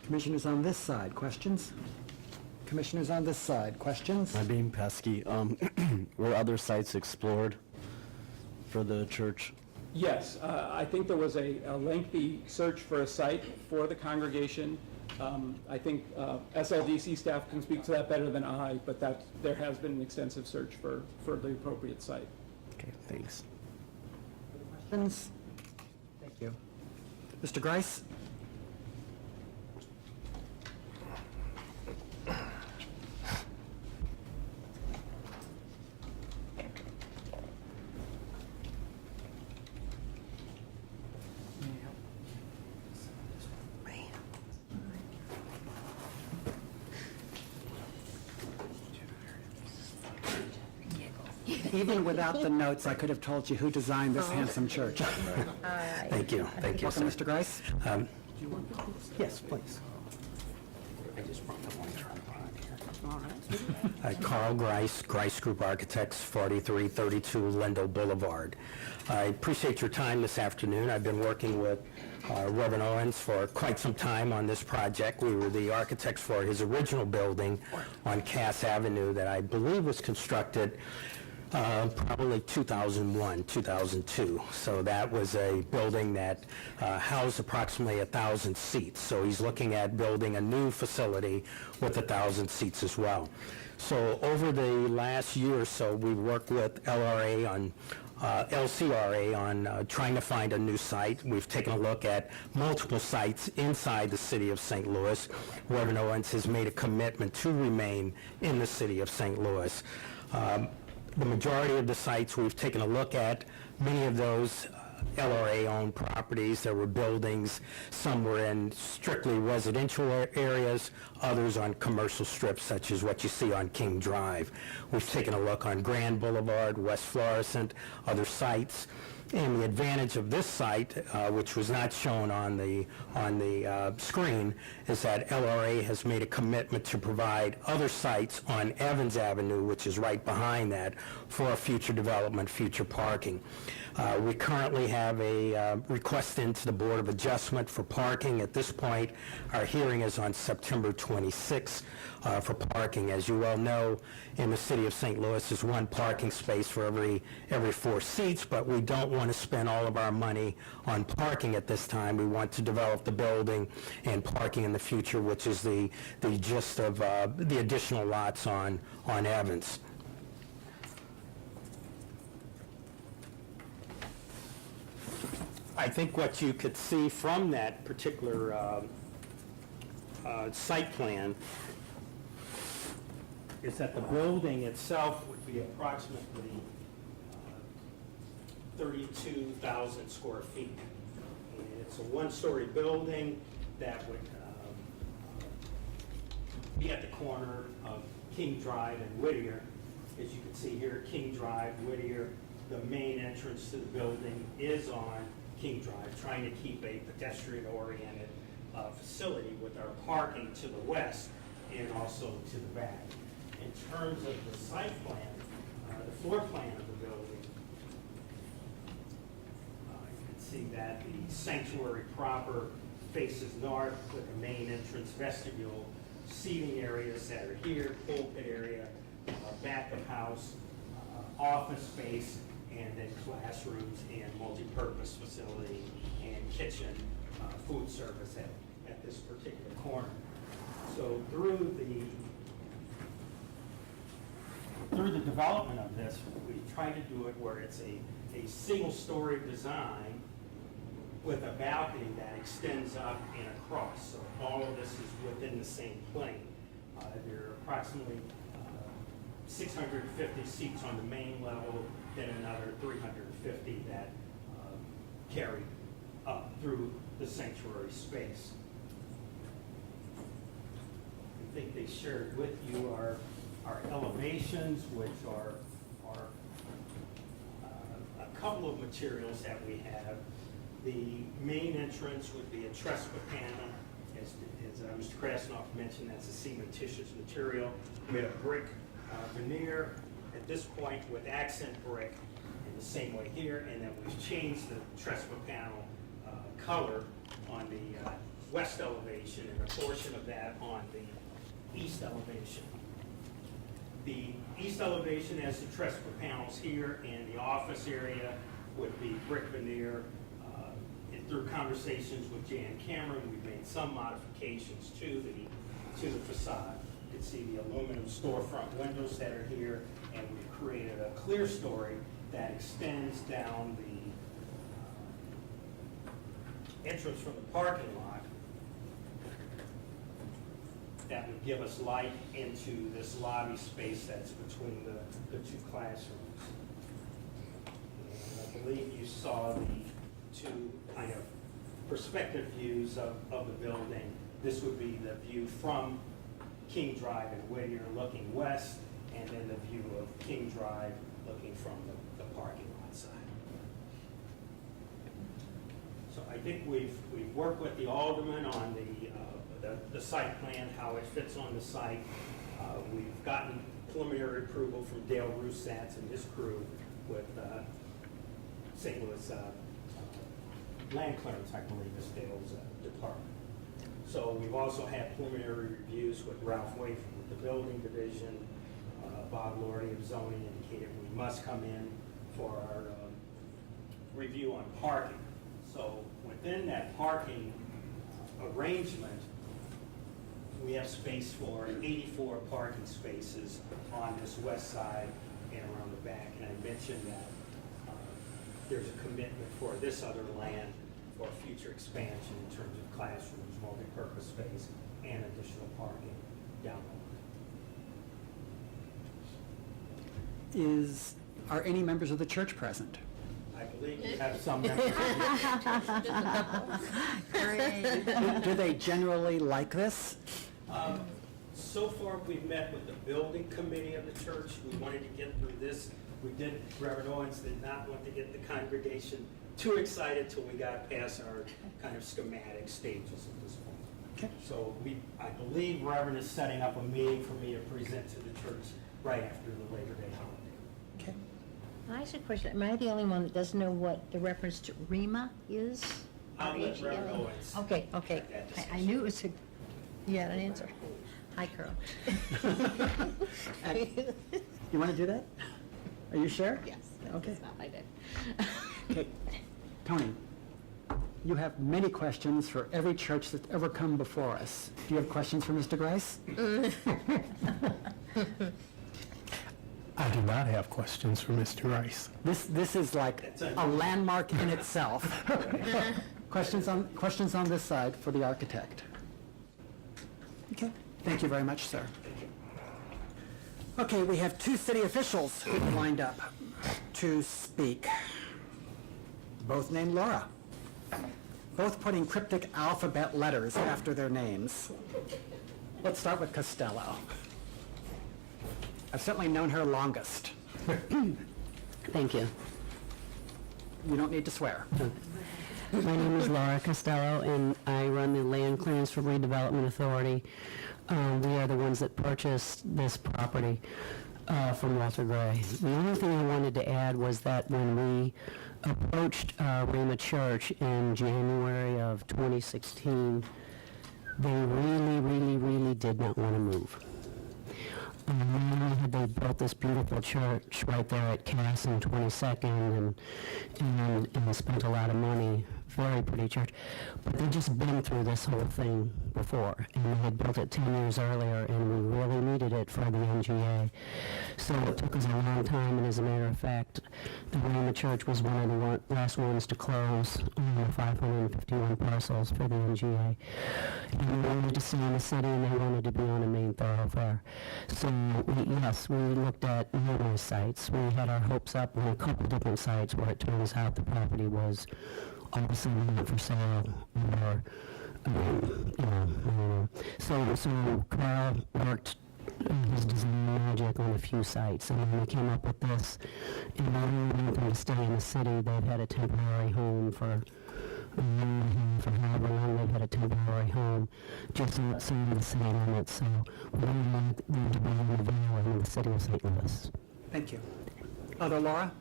Commissioners on this side, questions? Commissioners on this side, questions? I'm being pesky. Were other sites explored for the church? Yes, I think there was a lengthy search for a site for the congregation. I think SLDC staff can speak to that better than I, but there has been an extensive search for the appropriate site. Okay, thanks. Questions? Thank you. Mr. Grice? Even without the notes, I could have told you who designed this handsome church. Thank you, Welcome, Mr. Grice. Yes, please. I just brought the ones from behind here. Carl Grice, Grice Group Architects, 4332 Lindell Boulevard. I appreciate your time this afternoon. I've been working with Reverend Owens for quite some time on this project. We were the architects for his original building on Cass Avenue that I believe was constructed probably 2001, 2002. So that was a building that housed approximately 1,000 seats. So he's looking at building a new facility with 1,000 seats as well. So over the last year or so, we've worked with LCRA on trying to find a new site. We've taken a look at multiple sites inside the city of St. Louis. Reverend Owens has made a commitment to remain in the city of St. Louis. The majority of the sites we've taken a look at, many of those LRA-owned properties. There were buildings, some were in strictly residential areas, others on commercial strips such as what you see on King Drive. We've taken a look on Grand Boulevard, West Florissant, other sites. And the advantage of this site, which was not shown on the screen, is that LRA has made a commitment to provide other sites on Evans Avenue, which is right behind that, for future development, future parking. We currently have a request into the Board of Adjustment for parking. At this point, our hearing is on September 26th for parking. As you well know, in the city of St. Louis, there's one parking space for every 4 seats, but we don't want to spend all of our money on parking at this time. We want to develop the building and parking in the future, which is the gist of the additional lots on Evans. I think what you could see from that particular site plan is that the building itself would be approximately 32,000 square feet. And it's a one-story building that would be at the corner of King Drive and Whittier. As you can see here, King Drive, Whittier, the main entrance to the building is on King Drive, trying to keep a pedestrian-oriented facility with our parking to the west and also to the back. In terms of the site plan, the floor plan of the building, you can see that the sanctuary proper faces north with the main entrance vestibule, seating areas that are here, pulpit area, back of house, office space, and then classrooms and multi-purpose facility and kitchen, food service at this particular corner. So through the development of this, we try to do it where it's a single-story design with a balcony that extends up and across. So all of this is within the same plane. There are approximately 650 seats on the main level, then another 350 that carry up through the sanctuary space. I think they shared with you our elevations, which are a couple of materials that we have. The main entrance would be a trespa panel. As Mr. Krasnoff mentioned, that's a cementitious material made of brick veneer at this point with accent brick in the same way here, and then we've changed the trespa panel color on the west elevation and a portion of that on the east elevation. The east elevation has the trespa panels here, and the office area would be brick veneer. And through conversations with Jan Cameron, we've made some modifications to the facade. You can see the aluminum storefront windows that are here, and we've created a clear story that extends down the entrance from the parking lot that would give us light into this lobby space that's between the two classrooms. And I believe you saw the two kind of perspective views of the building. This would be the view from King Drive and Whittier looking west, and then the view of King Drive looking from the parking lot side. So I think we've worked with the alderman on the site plan, how it fits on the site. We've gotten preliminary approval from Dale Rusatz and his crew with St. Louis Land Clearance, I believe, is Dale's department. So we've also had preliminary reviews with Ralph Waite from the building division. Bob Lordy of zoning indicated we must come in for our review on parking. So within that parking arrangement, we have space for 84 parking spaces on this west side and around the back. And I mentioned that there's a commitment for this other land for future expansion in terms of classrooms, multi-purpose space, and additional parking down the line. Are any members of the church present? I believe you have some members. Do they generally like this? So far, we've met with the building committee of the church. We wanted to get through this. Reverend Owens did not want to get the congregation too excited till we got past our kind of schematic stages at this point. Okay. So I believe Reverend is setting up a meeting for me to present to the church right after the Labor Day holiday. Okay. I ask a question. Am I the only one that doesn't know what the reference to REMA is? I'll let Reverend R-E-G-M-A? Owens. Okay. have that I knew it was a, you had an answer. Hi, Carol. You want to do that? Are you sure? Yes. Okay. I did. Okay. Tony, you have many questions for every church that's ever come before us. Do you have questions for Mr. Grice? I do not have questions for Mr. Rice. This is like a landmark in itself. Questions on this side for the architect? Okay, thank you very much, sir. Okay, we have two city officials lined up to speak. Both named Laura. Both putting cryptic alphabet letters after their names. Let's start with Costello. I've certainly known her longest. Thank you. You don't need to swear. My name is Laura Costello, and I run the Land Clearance for Redevelopment Authority. We are the ones that purchased this property from Walter Gray. The only thing I wanted to add was that when we approached Rhema Church in January of 2016, they really did not want to move. Not only had they built this beautiful church right there at Cass and 22nd and spent a lot of money, very pretty church, but they'd just been through this whole thing before, and they had built it 10 years earlier, and we really needed it for the NGA. So it took us a long time, and as a matter of fact, the Rhema Church was one of the last ones to close on the 551 parcels for the NGA. And they wanted to stay in the city, and they wanted to be on a main thoroughfare. So we looked at numerous sites. We had our hopes up on a couple different sites where it turns out the property was all of a sudden not for sale, or I don't know. So Carl worked his design magic on a few sites, and then we came up with this. And we really want them to stay in the city. They've had a temporary home for however long they've had a temporary home, just outside the city limits. So we really want them to be in the valley in the city of St. Louis. Thank you. Other Laura?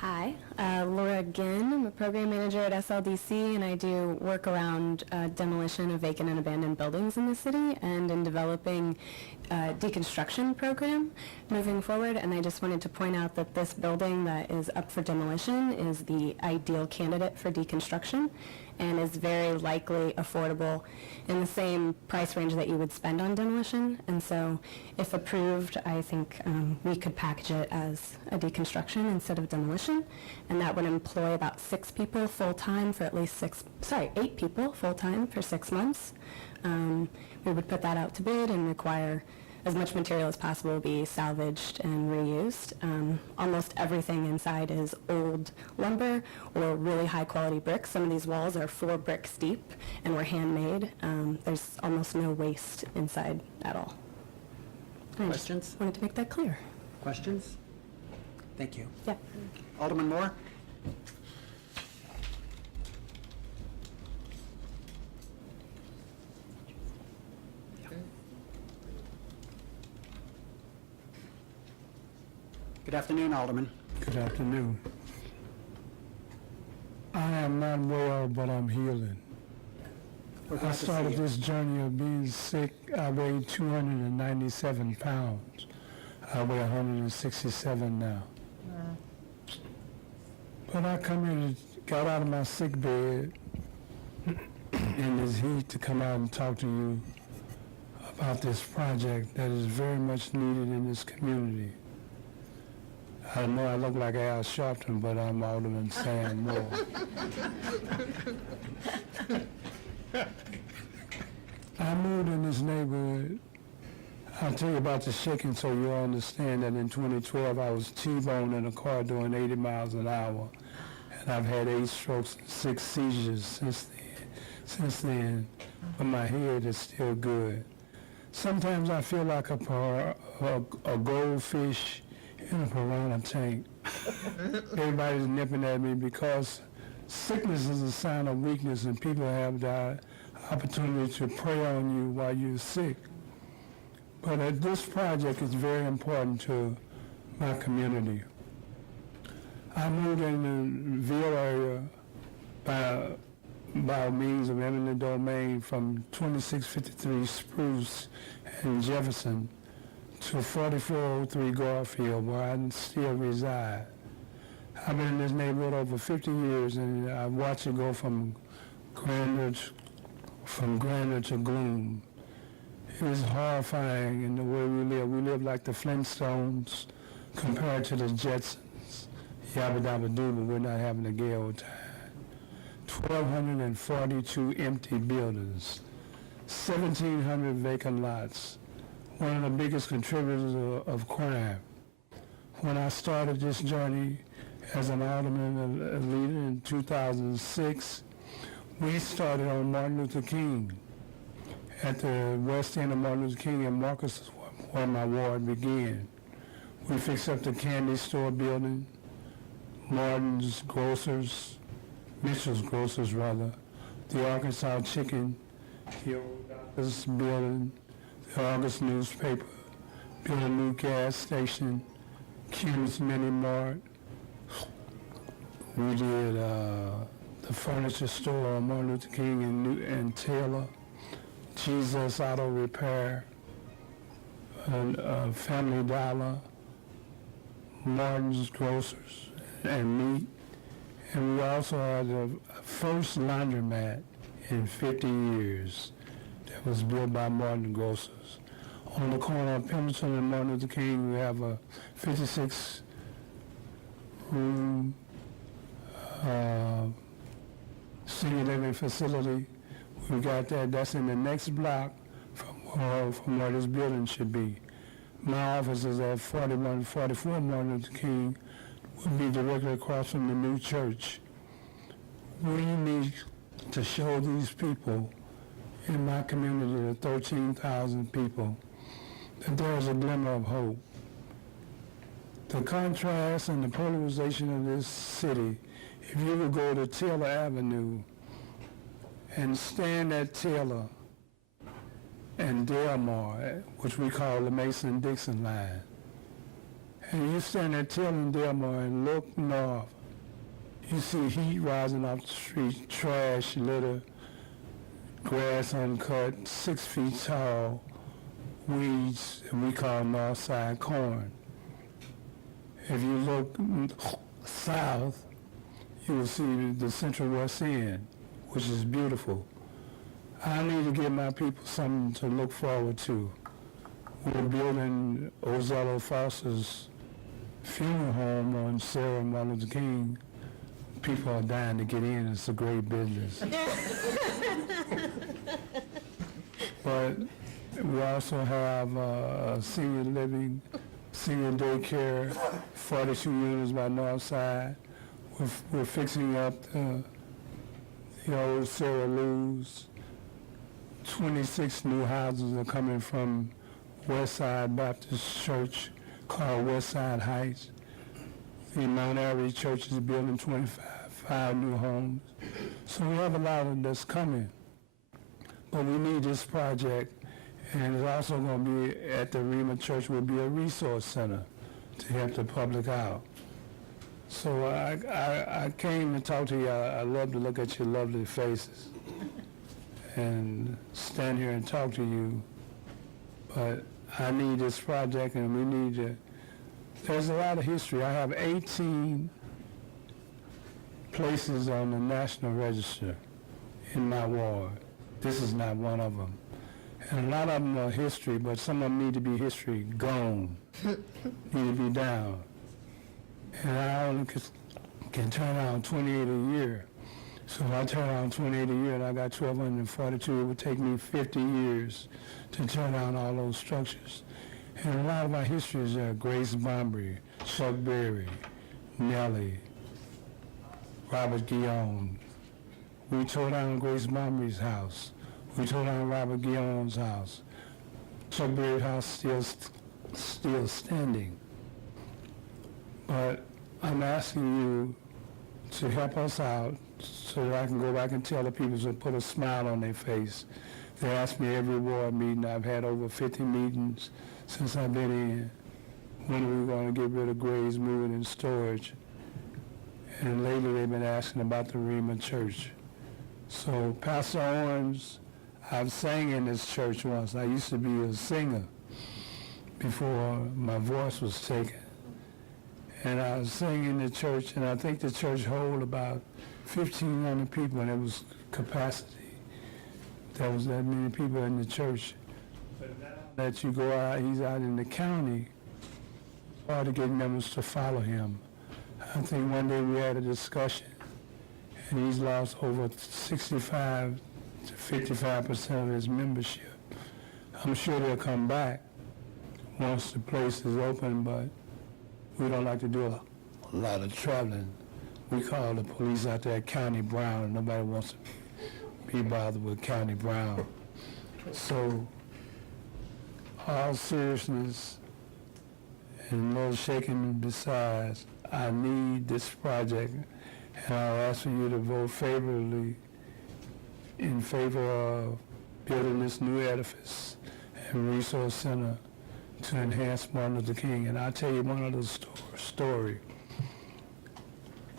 Hi, Laura again. I'm a program manager at SLDC, and I do work around demolition of vacant and abandoned buildings in the city and in developing a deconstruction program moving forward. And I just wanted to point out that this building that is up for demolition is the ideal candidate for deconstruction and is very likely affordable in the same price range that you would spend on demolition. And so if approved, I think we could package it as a deconstruction instead of demolition, and that would employ about 6 people full-time for 8 people full-time for 6 months. We would put that out to bid and require as much material as possible be salvaged and reused. Almost everything inside is old lumber or really high quality bricks. Some of these walls are 4 bricks deep and were handmade. There's almost no waste inside at all. I just Questions? wanted to make that clear. Questions? Thank you. Yeah. Alderman Moore? Good afternoon, Alderman. Good afternoon. I am not well, but I'm healing. We're I glad to see started you. this journey of being sick. I weighed 297 pounds. I weigh 167 now. But I got out of my sick bed in this heat to come out and talk to you about this project that is very much needed in this community. I know I look like Al Sharpton, but I'm Alderman Sam Moore. I moved in this neighborhood. I'll tell you about the shaking so you'll understand that in 2012 I was T-boned in a car doing 80 miles an hour. And I've had 8 strokes and 6 seizures since then, but my head is still good. Sometimes I feel like a goldfish in a piranha tank. Everybody's nipping at me because sickness is a sign of weakness and people have the opportunity to prey on you while you're sick. But this project is very important to my community. I moved in the Ville area by means of eminent domain from 2653 Spruce and Jefferson to 4403 Garfield, where I still reside. I've been in this neighborhood over 50 years, and I've watched it go from grandeur to gloom. It is horrifying in the way we live. We live like the Flintstones compared to the Jetsons. Yabba dabba doo, but we're not having a gay old time. 1,242 empty buildings, 1,700 vacant lots, one of the biggest contributors of crime. When I started this journey as an alderman and a leader in 2006, we started on Martin Luther King at the west end of Martin Luther King, and Marcus is where my ward began. We fixed up the candy store building, Martin's Grocers, Mitchell's Grocers rather, the Arkansas Chicken, the old doctor's building, the August newspaper, built a new gas station, Kim's Mini Mart. We did the furniture store on Martin Luther King and Taylor, Jesus Auto Repair, Family Dollar, Martin's Grocers, and meat. And we also had the first laundromat in 50 years that was built by Martin Grocers. On the corner of Pendleton and Martin Luther King, we have a 56-room senior living facility. We got that. That's in the next block from where this building should be. My office is at 4144 Martin Luther King. Will be directly across from the new church. We need to show these people in my community, the 13,000 people, that there is a glimmer of hope. The contrast and the polarization of this city, if you would go to Taylor Avenue and stand at Taylor and Delmar, which we call the Mason-Dixon line, and you stand at Taylor and Delmar and look north, you see heat rising off the street, trash, litter, grass uncut, 6 feet tall, weeds that we call north side corn. If you look south, you will see the Central West End, which is beautiful. I need to give my people something to look forward to. We're building Ozello Foster's funeral home on Sarah and Martin Luther King. People are dying to get in. It's a great business. But we also have senior living, senior daycare, 42 units by Northside. We're fixing up the old Sarah Lou's. 26 new houses are coming from Westside Baptist Church called Westside Heights. The Mount Airy Church is building 25 new homes. So we have a lot of this coming. But we need this project, and it's also going to be at the Rema Church will be a resource center to help the public out. So I came to talk to you. I love to look at your lovely faces and stand here and talk to you. But I need this project, and we need to. There's a lot of history. I have 18 places on the National Register in my ward. This is not one of them. And a lot of them are history, but some of them need to be history gone, need to be down. And I only can turn around 28 a year. So if I turn around 28 a year and I got 1,242, it would take me 50 years to turn around all those structures. And a lot of my histories are Grace Bombry, Chuck Berry, Nellie, Robert Guillaume. We tore down Grace Bombry's house. We tore down Robert Guillaume's house. Chuck Berry's house still standing. But I'm asking you to help us out so that I can go back and tell the people to put a smile on their face. They ask me every ward meeting. I've had over 50 meetings since I've been in. When are we going to get rid of graves, moving in storage? And lately they've been asking about the Rema Church. So Pastor Owens, I've sang in this church once. I used to be a singer before my voice was taken. And I was singing in the church, and I think the church hold about 1,500 people, and it was capacity. There was that many people in the church. But now that you go out, he's out in the county, it's hard to get members to follow him. I think one day we had a discussion, and he's lost over 65 to 55% of his membership. I'm sure they'll come back once the place is open, but we don't like to do a lot of traveling. We call the police out there County Brown, and nobody wants to be bothered with County Brown. So, all seriousness and no shaking besides, I need this project, and I'll ask for you to vote favorably in favor of building this new edifice and resource center to enhance Martin Luther King. And I'll tell you one other story.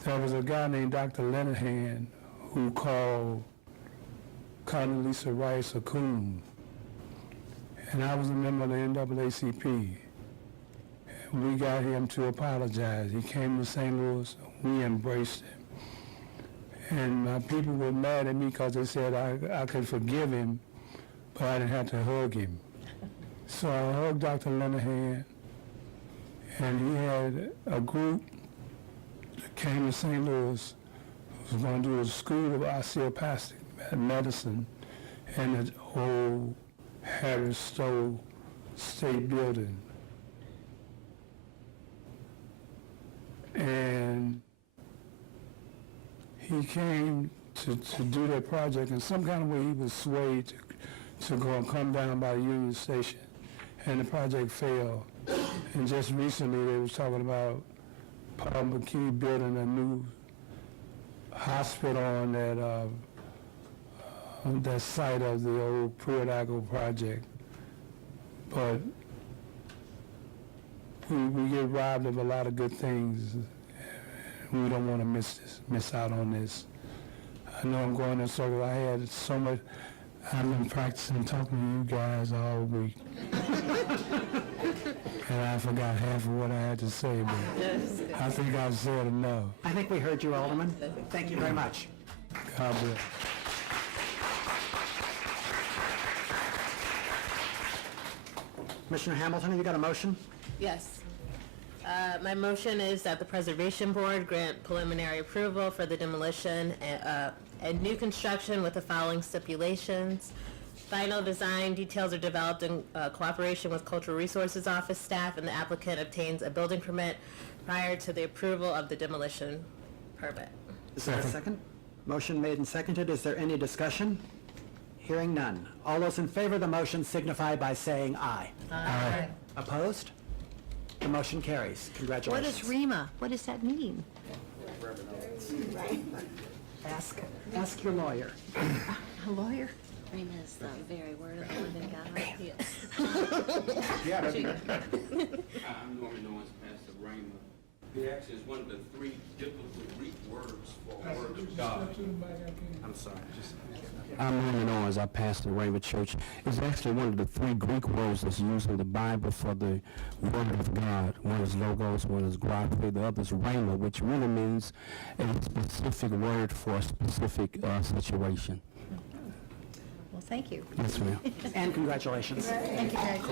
There was a guy named Dr. Lenahan who called Condoleezza Rice a coon. And I was a member of the NAACP. And we got him to apologize. He came to St. Louis. We embraced him. And my people were mad at me because they said I could forgive him, but I didn't have to hug him. So I hugged Dr. Lenahan, and he had a group that came to St. Louis, was going to do a school of osteopathic medicine in the old Harris Stowe State Building. And he came to do that project, and some kind of way he was swayed to go and come down by the Union Station, and the project failed. And just recently they was talking about Paul McKee building a new hospital on that site of the old Pruitt-Igoe project. But we get robbed of a lot of good things. We don't want to miss out on this. I know I'm going in circles. I had so much. I've been practicing talking to you guys all week. And I forgot half of what I had to say, but I think I've said enough. I think we heard you, Alderman. Thank you very much. God bless. Commissioner Hamilton, have you got a motion? Yes. My motion is that the Preservation Board grant preliminary approval for the demolition and new construction with the following stipulations. Final design details are developed in cooperation with Cultural Resources Office staff, and the applicant obtains a building permit prior to the approval of the demolition permit. Is there a second? Motion made and seconded. Is there any discussion? Hearing none. All those in favor of the motion signify by saying aye. Aye. Opposed? The motion carries. What Congratulations. is REMA? What does that mean? Ask your lawyer. A lawyer? Rema is the very word of the living God. Yes. I'm normally the ones pass the rhema. It actually is one of the three biblical Greek words for word of God. I'm sorry. I'm Raymond Owens. I pastor Rhema Church. It's actually one of the three Greek words that's used in the Bible for the Word of God. One is logos, one is graphe, the other is rhema, which really means a specific word for a specific situation. Well, thank you. Yes, ma'am. And congratulations. Thank you very much.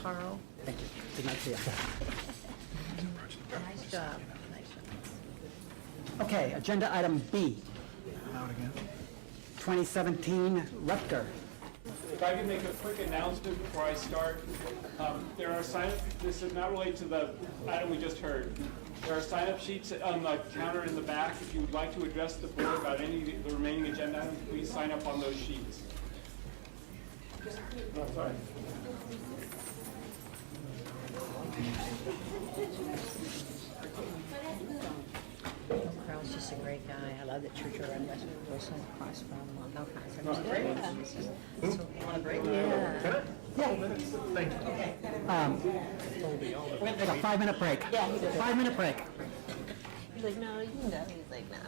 Carl, Thank you. Good night to you. nice job. Nice job. Okay, agenda item B. 2017 Rutger. If I could make a quick announcement before I start, there are this is not related to the item we just heard. There are sign-up sheets on the counter in the back. If you would like to address the board about any of the remaining agenda items, please sign up on those sheets. Oh, sorry. Carl's just a great guy. I love that church around West Wilson across from no concept. We're going to take a 5-minute break. Yeah, he did. 5-minute break. He's like, no, you can go. He's like, no.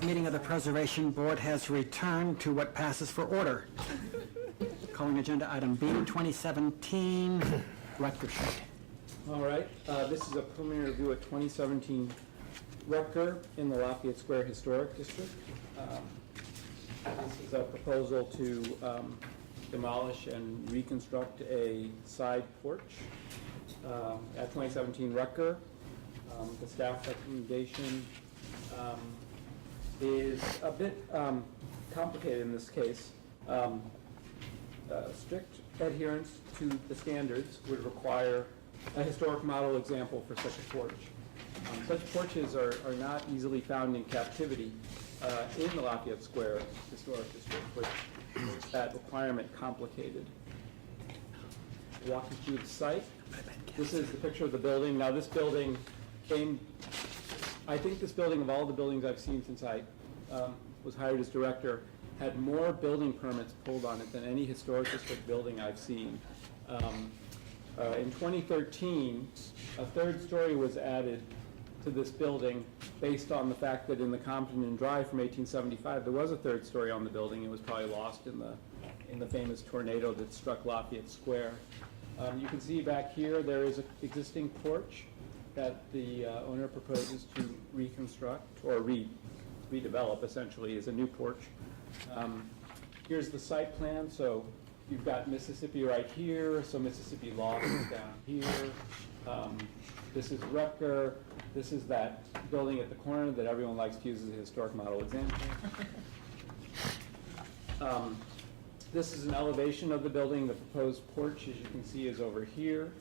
The meeting of the Preservation Board has returned to what passes for order. Calling agenda item B, 2017 Rutger Street. All right, this is a preliminary review of 2017 Rutger in the Lafayette Square Historic District. This is a proposal to demolish and reconstruct a side porch at 2017 Rutger. The staff recommendation is a bit complicated in this case. Strict adherence to the standards would require a historic model example for such a porch. Such porches are not easily found in captivity in the Lafayette Square Historic District, which makes that requirement complicated. Walk you through the site. This is the picture of the building. Now this building I think this building, of all the buildings I've seen since I was hired as director, had more building permits pulled on it than any historic district building I've seen. In 2013, a third story was added to this building based on the fact that in the Compton and Drive from 1875, there was a third story on the building. It was probably lost in the famous tornado that struck Lafayette Square. You can see back here there is an existing porch that the owner proposes to reconstruct or redevelop essentially as a new porch. Here's the site plan. So you've got Mississippi right here, so Mississippi Loft is down here. This is Rutger. This is that building at the corner that everyone likes to use as a historic model example. This is an elevation of the building. The proposed porch, as you can see, is over here.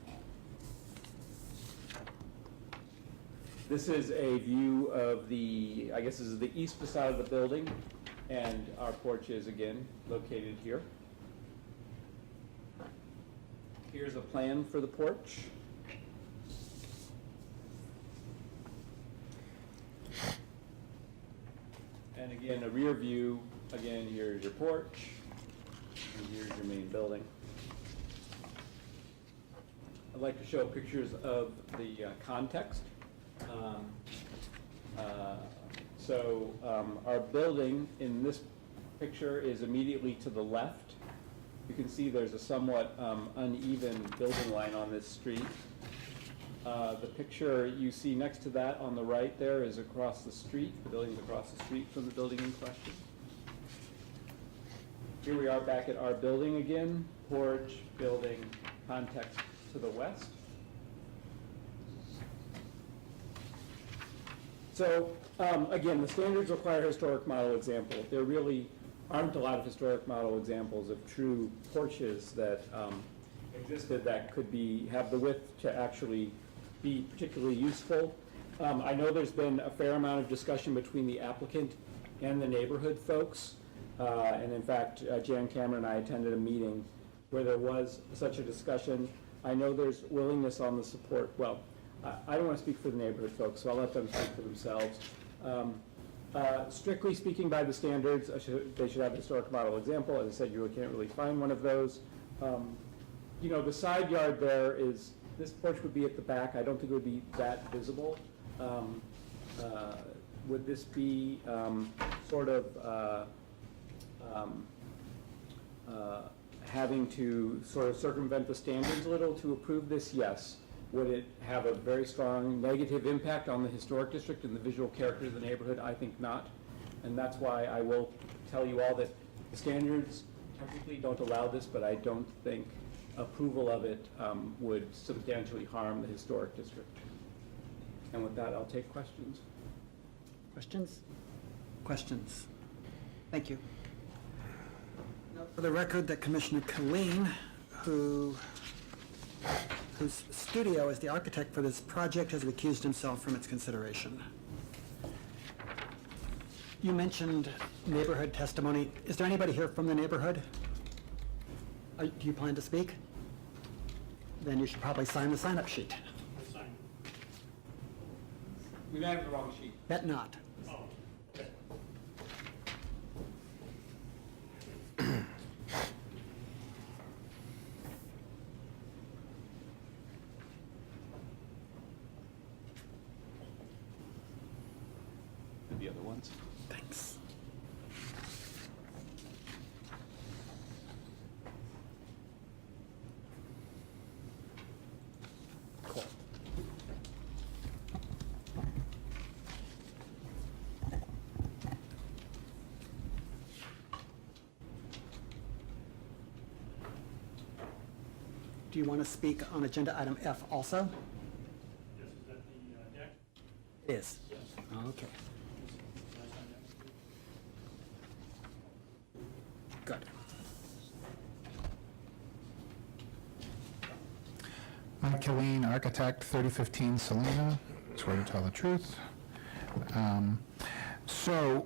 This is a view of the, I guess this is the east facade of the building, and our porch is, again, located here. Here's a plan for the porch. And again, a rear view, again, here's your porch, and here's your main building. I'd like to show pictures of the context. Our building in this picture is immediately to the left. You can see there's a somewhat uneven building line on this street. The picture you see next to that on the right there is across the street. The building's across the street from the building in question. Here we are back at our building again. Porch, building, context to the west. So, again, the standards require historic model example. There really aren't a lot of historic model examples of true porches that existed that could have the width to actually be particularly useful. I know there's been a fair amount of discussion between the applicant and the neighborhood folks. And in fact, Jan Cameron and I attended a meeting where there was such a discussion. I know there's willingness on the support. Well, I don't want to speak for the neighborhood folks, so I'll let them speak for themselves. Strictly speaking by the standards, they should have a historic model example. As I said, you can't really find one of those. you know, the side yard there is, this porch would be at the back. I don't think it would be that visible. Would this be sort of having to sort of circumvent the standards a little to approve this? Yes. Would it have a very strong negative impact on the historic district and the visual character of the neighborhood? I think not. And that's why I will tell you all that the standards technically don't allow this, but I don't think approval of it would substantially harm the historic district. And with that, I'll take questions. Questions? Questions? Thank you. Note for the record that Commissioner Killeen, whose studio is the architect for this project, has recused himself from its consideration. You mentioned neighborhood testimony. Is there anybody here from the neighborhood? Do you plan to speak? Then you should probably sign the sign-up sheet. We may have the wrong sheet. Bet not. The other ones. Thanks. Cool. Do you want to speak on agenda item F also? Yes, is that the deck? It is. Yes. Okay. Good. Mike Killeen, architect, 3015 Salina. Swear to tell the truth. So,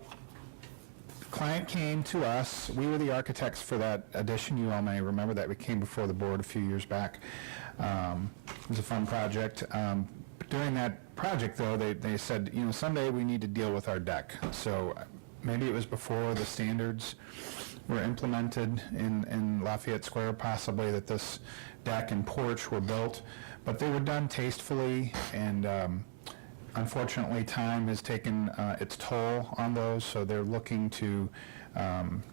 the client came to us. We were the architects for that addition. You all may remember that we came before the board a few years back. It was a fun project. During that project, though, they said, you know, someday we need to deal with our deck. So maybe it was before the standards were implemented in Lafayette Square, possibly, that this deck and porch were built, but they were done tastefully, and unfortunately time has taken its toll on those, so they're looking to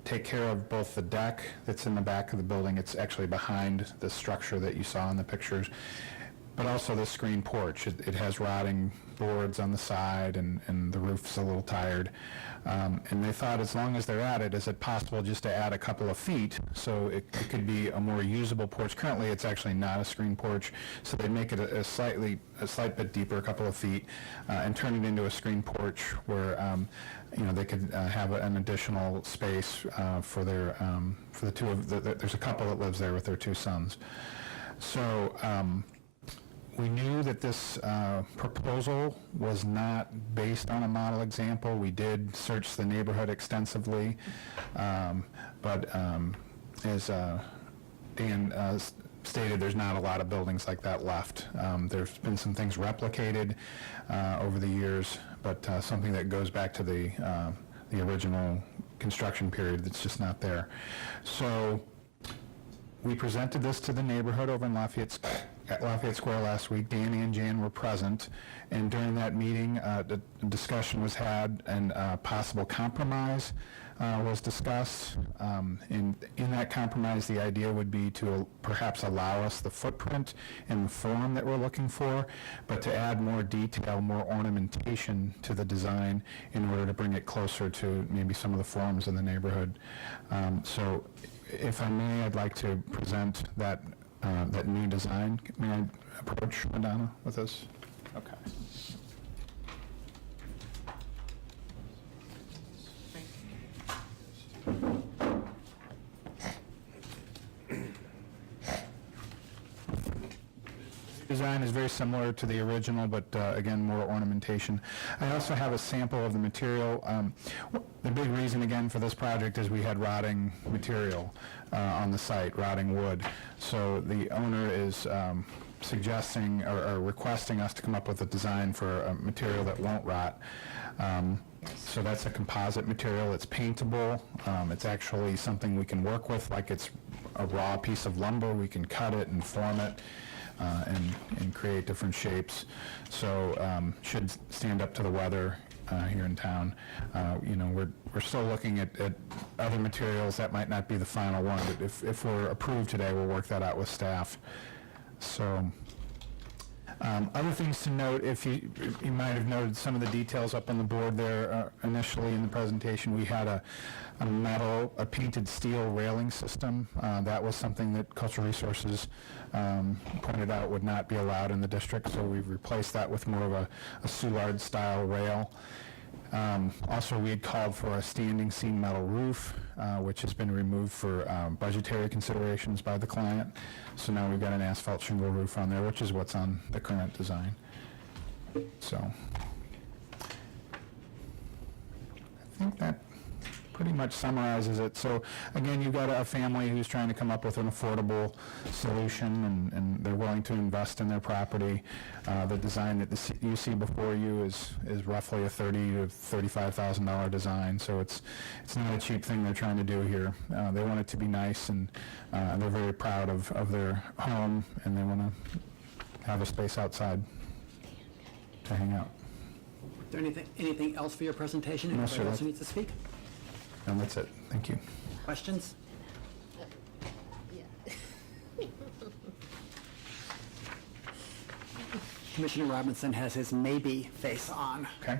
take care of both the deck that's in the back of the building. It's actually behind the structure that you saw in the pictures, but also the screen porch. It has rotting boards on the side, and the roof's a little tired. And they thought, as long as they're at it, is it possible just to add a couple of feet so it could be a more usable porch? Currently, it's actually not a screen porch, so they make it a slight bit deeper, a couple of feet, and turn it into a screen porch where you know, they could have an additional space for their for the two of there's a couple that lives there with their two sons. So we knew that this proposal was not based on a model example. We did search the neighborhood extensively, but as Dan stated, there's not a lot of buildings like that left. There's been some things replicated over the years, but something that goes back to the original construction period that's just not there. So we presented this to the neighborhood over in Lafayette Square last week. Danny and Jan were present, and during that meeting, the discussion was had, and possible compromise was discussed. In that compromise, the idea would be to perhaps allow us the footprint and the form that we're looking for, but to add more detail, more ornamentation to the design in order to bring it closer to maybe some of the forms in the neighborhood. So, if I may, I'd like to present that new design. May I approach Madonna with this? Okay. Design is very similar to the original, but again, more ornamentation. I also have a sample of the material. The big reason, again, for this project is we had rotting material on the site, rotting wood. So the owner is suggesting or requesting us to come up with a design for a material that won't rot. So that's a composite material. It's paintable. It's actually something we can work with, like it's a raw piece of lumber. We can cut it and form it and create different shapes. So should stand up to the weather here in town. We're still looking at other materials. That might not be the final one, but if we're approved today, we'll work that out with staff. So other things to note, if you might have noted some of the details up on the board there initially in the presentation. We had a painted steel railing system. That was something that Cultural Resources pointed out would not be allowed in the district, so we've replaced that with more of a Soulard style rail. Also, we had called for a standing seam metal roof, which has been removed for budgetary considerations by the client. So now we've got an asphalt shingle roof on there, which is what's on the current design. So I think that pretty much summarizes it. So again, you've got a family who's trying to come up with an affordable solution, and they're willing to invest in their property. The design that you see before you is roughly a $30,000 to $35,000 design. So it's not a cheap thing they're trying to do here. They want it to be nice, and they're very proud of their home, and they want to have a space outside to hang out. Is there anything else for your presentation? No, sir. Anybody else who needs to speak? And that's it. Thank you. Questions? Commissioner Robinson has his maybe face on. Okay.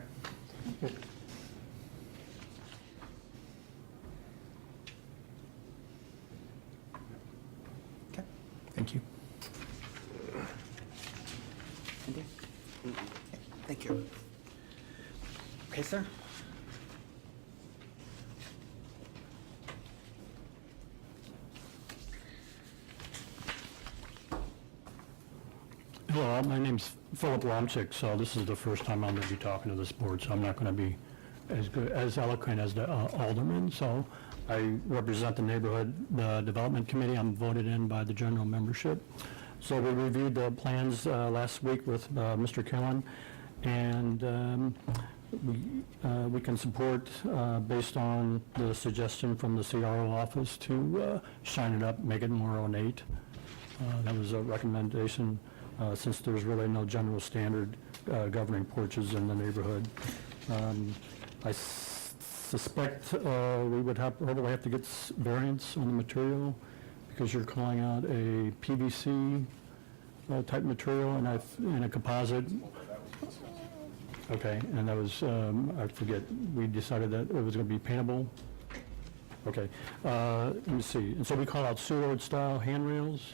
Okay. Thank you. Andy? Thank you. Okay, sir. Hello, my name's Philip Lomchick, so this is the first time I'm going to be talking to this board, so I'm not going to be as eloquent as the alderman. So I represent the neighborhood development committee. I'm voted in by the general membership. So we reviewed the plans last week with Mr. Killen, and we can support based on the suggestion from the CRO office to shine it up, make it more ornate. That was a recommendation. Since there's really no general standard governing porches in the neighborhood. I suspect we would probably have to get variance on the material because you're calling out a PVC type material and a composite. Okay, and that was, I forget, we decided that it was going to be paintable. Okay, let me see. And so we call out Soulard style handrails.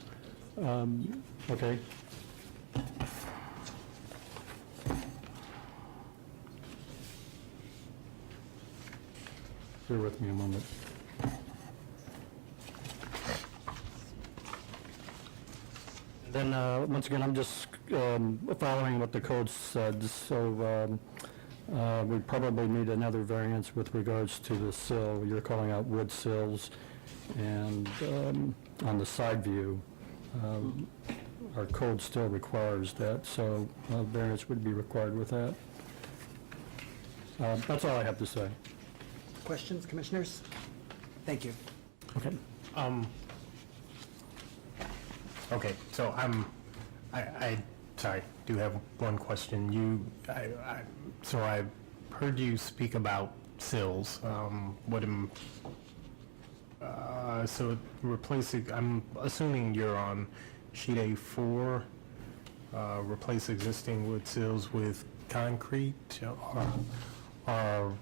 Okay. Bear with me a moment. Then, once again, I'm just following what the code said, so we probably need another variance with regards to the sill. You're calling out wood sills, and on the side view, our code still requires that, so variance would be required with that. That's all I have to say. Questions, commissioners? Thank you. Okay. Okay, so I sorry, do have one question. So I heard you speak about sills. So replacing, I'm assuming you're on sheet A4, replace existing wood sills with concrete, or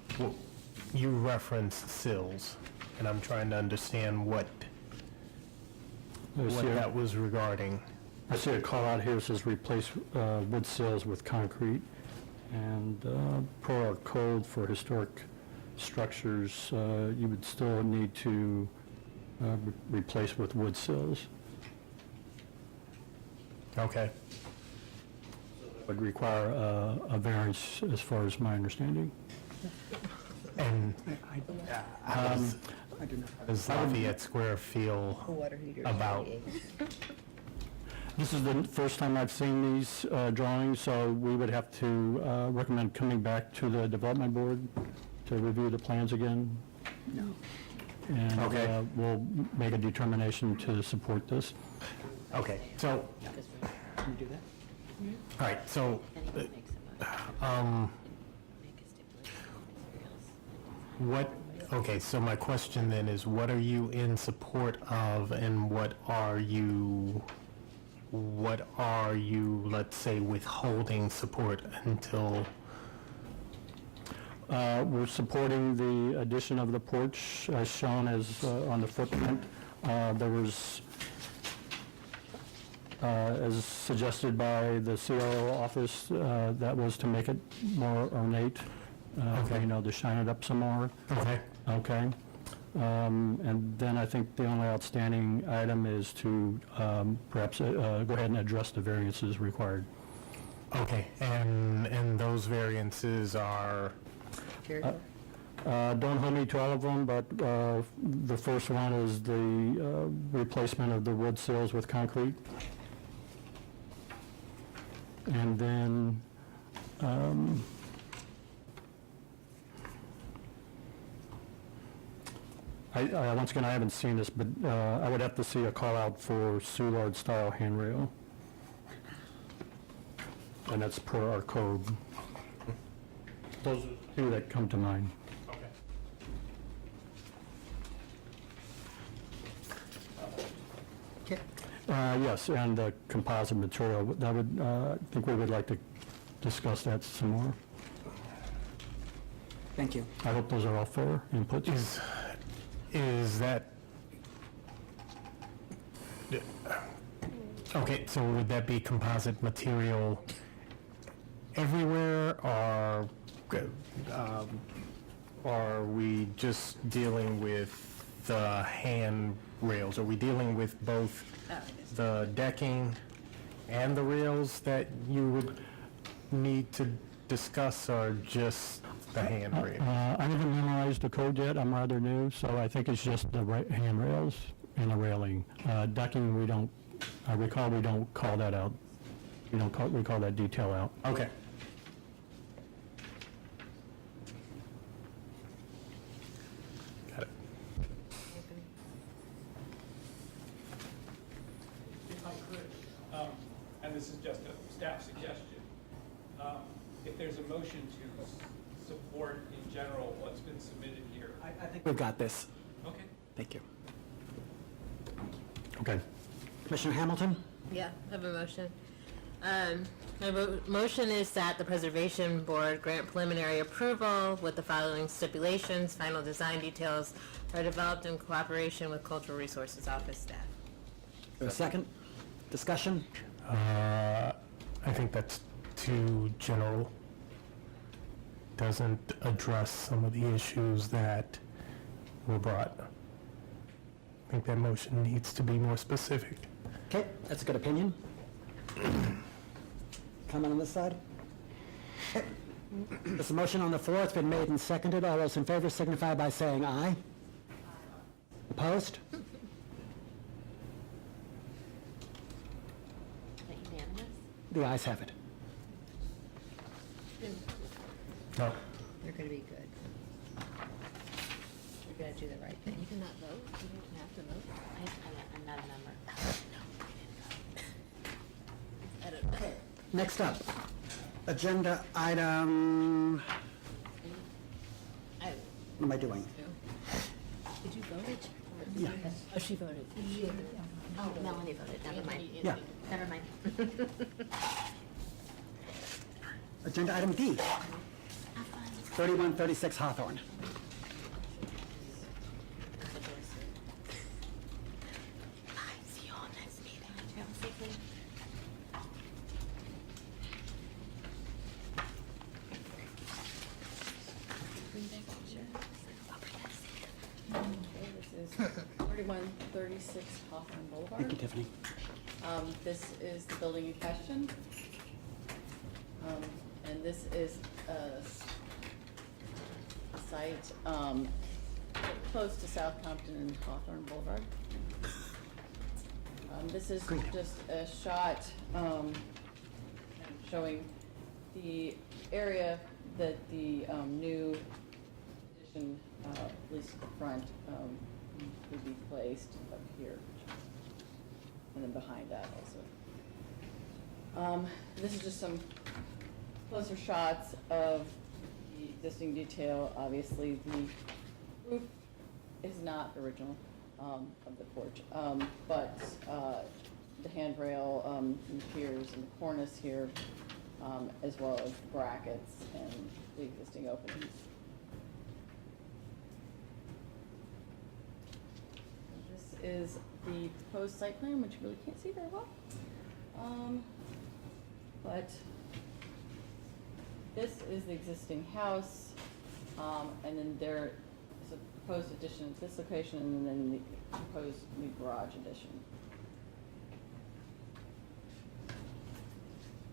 you referenced sills, and I'm trying to understand what that was regarding. I see a call out here that says replace wood sills with concrete, and per our code for historic structures, you would still need to replace with wood sills. Okay. Would require a variance as far as my understanding. And how does Lafayette Square feel about? This is the first time I've seen these drawings, so we would have to recommend coming back to the development board to review the plans again. No. and Okay. we'll make a determination to support this. Okay, so, Can you do that? all right, so, what, okay, so my question then is, what are you in support of, and what are you, let's say, withholding support until? We're supporting the addition of the porch as shown as on the footprint. There was, as suggested by the COO office, that was to make it more ornate, Okay. you know, to shine it up some more. Okay. Okay. And then I think the only outstanding item is to perhaps go ahead and address the variances required. Okay, and those variances are? Don't hold me to all of them, but the first one is the replacement of the wood sills with concrete. And then once again, I haven't seen this, but I would have to see a call out for Soulard style handrail. And that's per our code. Those are the two that come to mind. Okay. Yes, and the composite material, that would, I think we would like to discuss that some more. Thank you. I hope those are all fair inputs. Is that, okay, so would that be composite material everywhere, or are we just dealing with the handrails? Are we dealing with both the decking and the rails that you would need to discuss, or just the handrail? I haven't memorized the code yet, I'm rather new, so I think it's just the handrails and the railing. Decking, we don't, I recall we don't call that out. We call that detail out. Okay. Got it. If I could, and this is just a staff suggestion, if there's a motion to support in general what's been submitted here. I think we've got this. Okay. Thank you. Okay. Commissioner Hamilton? Yeah, I have a motion. My motion is that the Preservation Board grant preliminary approval with the following stipulations. Final design details are developed in cooperation with Cultural Resources Office staff. A second? Discussion? I think that's too general. Doesn't address some of the issues that were brought. I think that motion needs to be more specific. Okay, that's a good opinion. Comment on this side? Okay. There's a motion on the floor. It's been made and seconded. All those in favor signify by saying aye. Opposed? The ayes have it. No. You're going to be good. You're going to do the right thing. You cannot vote? You don't have to vote? I'm not a member. I don't know. Next up, agenda item, what am I doing? Did you vote? Yeah. Oh, she voted. Oh, Melanie voted, never mind. Yeah. Never mind. Agenda item D, 3136 Hawthorne. See you all next meeting. Travel safely. This is 3136 Hawthorne Boulevard. Thank you, Tiffany. This is the building in question. And this is a site close to South Compton and Hawthorne Boulevard. This is just a shot showing the area that the new addition, at least the front, placed up here, and then behind that also. This is just some closer shots of the existing detail. Obviously, the roof is not original of the porch, but the handrail, and piers, and the cornice here, as well as the brackets and the existing openings. This is the proposed site plan, which you really can't see very well. But this is the existing house, and then there is a proposed addition at this location, and then the proposed new garage addition.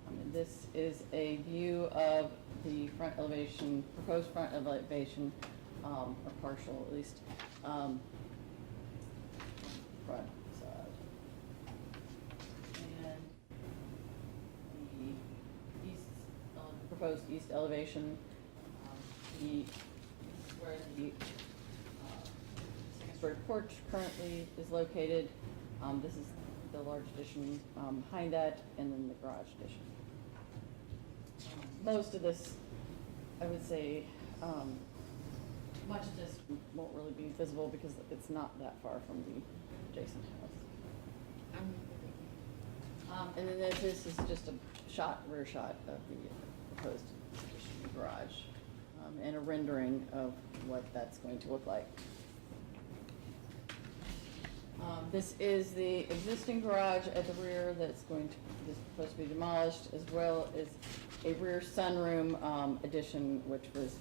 And this is a view of the front elevation, proposed front elevation, or partial at least, front facade. And the east, proposed east elevation, where the second-story porch currently is located. This is the large addition behind that, and then the garage addition. Most of this, I would say, much of this won't really be visible because it's not that far from the adjacent house. And then this is just a rear shot of the proposed garage, and a rendering of what that's going to look like. This is the existing garage at the rear that's supposed to be demolished, as well as a rear sunroom addition, which was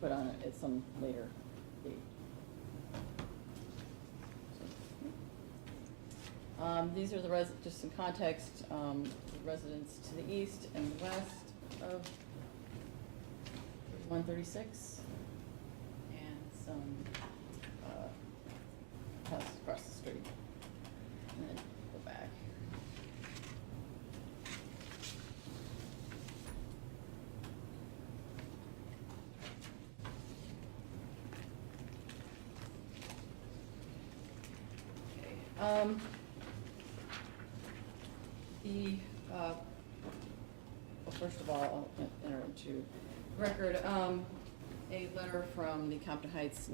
put on at some later date. These are just some context, the residents to the east and west of 136, and some houses across the street. And then go back. Well, first of all, I'll enter into record a letter from the Compton Heights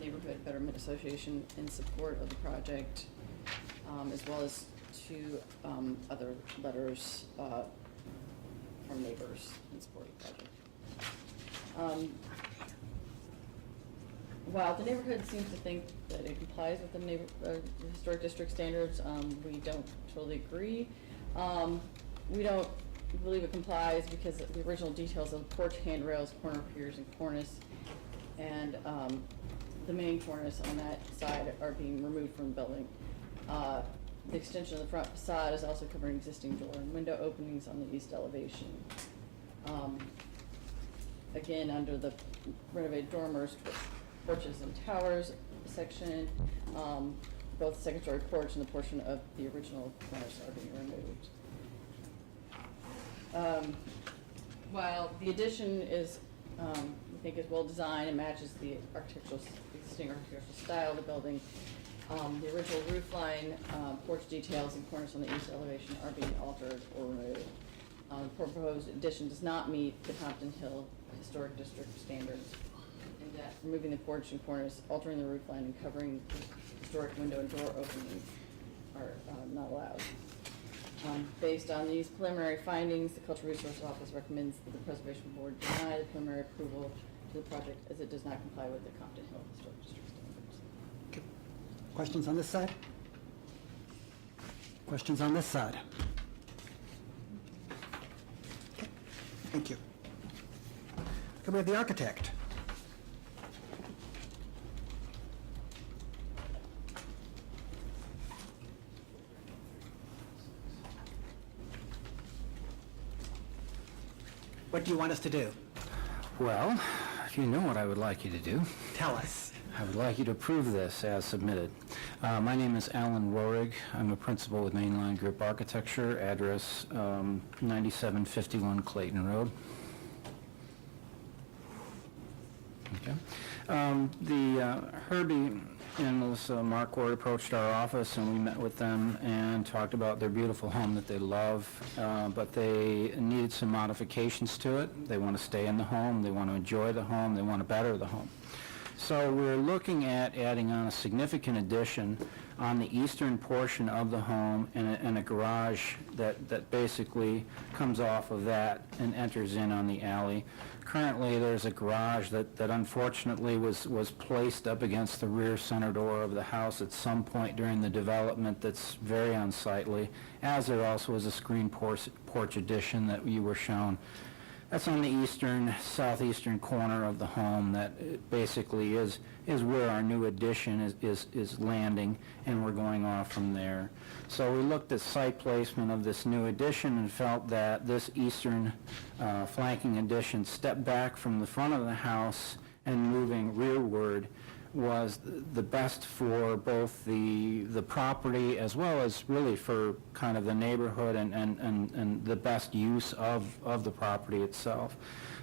Neighborhood Betterment Association in support of the project, as well as two other letters from neighbors in support of the project. While the neighborhood seems to think that it complies with the historic district standards, we don't totally agree. We don't believe it complies because the original details of the porch handrails, corner piers, and cornice, and the main cornice on that side are being removed from the building. The extension of the front facade is also covering existing door and window openings on the east elevation. Again, under the renovated dormers, porches and towers section, both the second-story porch and the portion of the original cornice are being removed. While the addition is, we think, is well designed and matches the existing architectural style of the building, the original roof line, porch details, and cornice on the east elevation are being altered or removed. The proposed addition does not meet the Compton Hill Historic District standards, in that removing the porch and cornice, altering the roof line, and covering the historic window and door openings are not allowed. Based on these preliminary findings, the Cultural Resource Office recommends that the Preservation Board deny the preliminary approval to the project, as it does not comply with the Compton Hill Historic District standards. Okay. Questions on this side? Questions on this side? Okay. Thank you. Can we have the architect? What do you want us to do? Well, you know what I would like you to do. Tell us. I would like you to approve this as submitted. My name is Alan Rohrig. I'm a principal with Mainline Group Architecture, address 9751 Clayton Road. Okay. The Herbie and Mark Ward approached our office, and we met with them and talked about their beautiful home that they love, but they needed some modifications to it. They want to stay in the home, they want to enjoy the home, they want to better the home. So we're looking at adding on a significant addition on the eastern portion of the home and a garage that basically comes off of that and enters in on the alley. Currently, there's a garage that unfortunately was placed up against the rear center door of the house at some point during the development that's very unsightly, as there also is a screen porch addition that you were shown. That's on the southeastern corner of the home. That basically is where our new addition is landing, and we're going off from there. So we looked at site placement of this new addition and felt that this eastern flanking addition stepped back from the front of the house and moving rearward was the best for both the property as well as really for kind of the neighborhood and the best use of the property itself.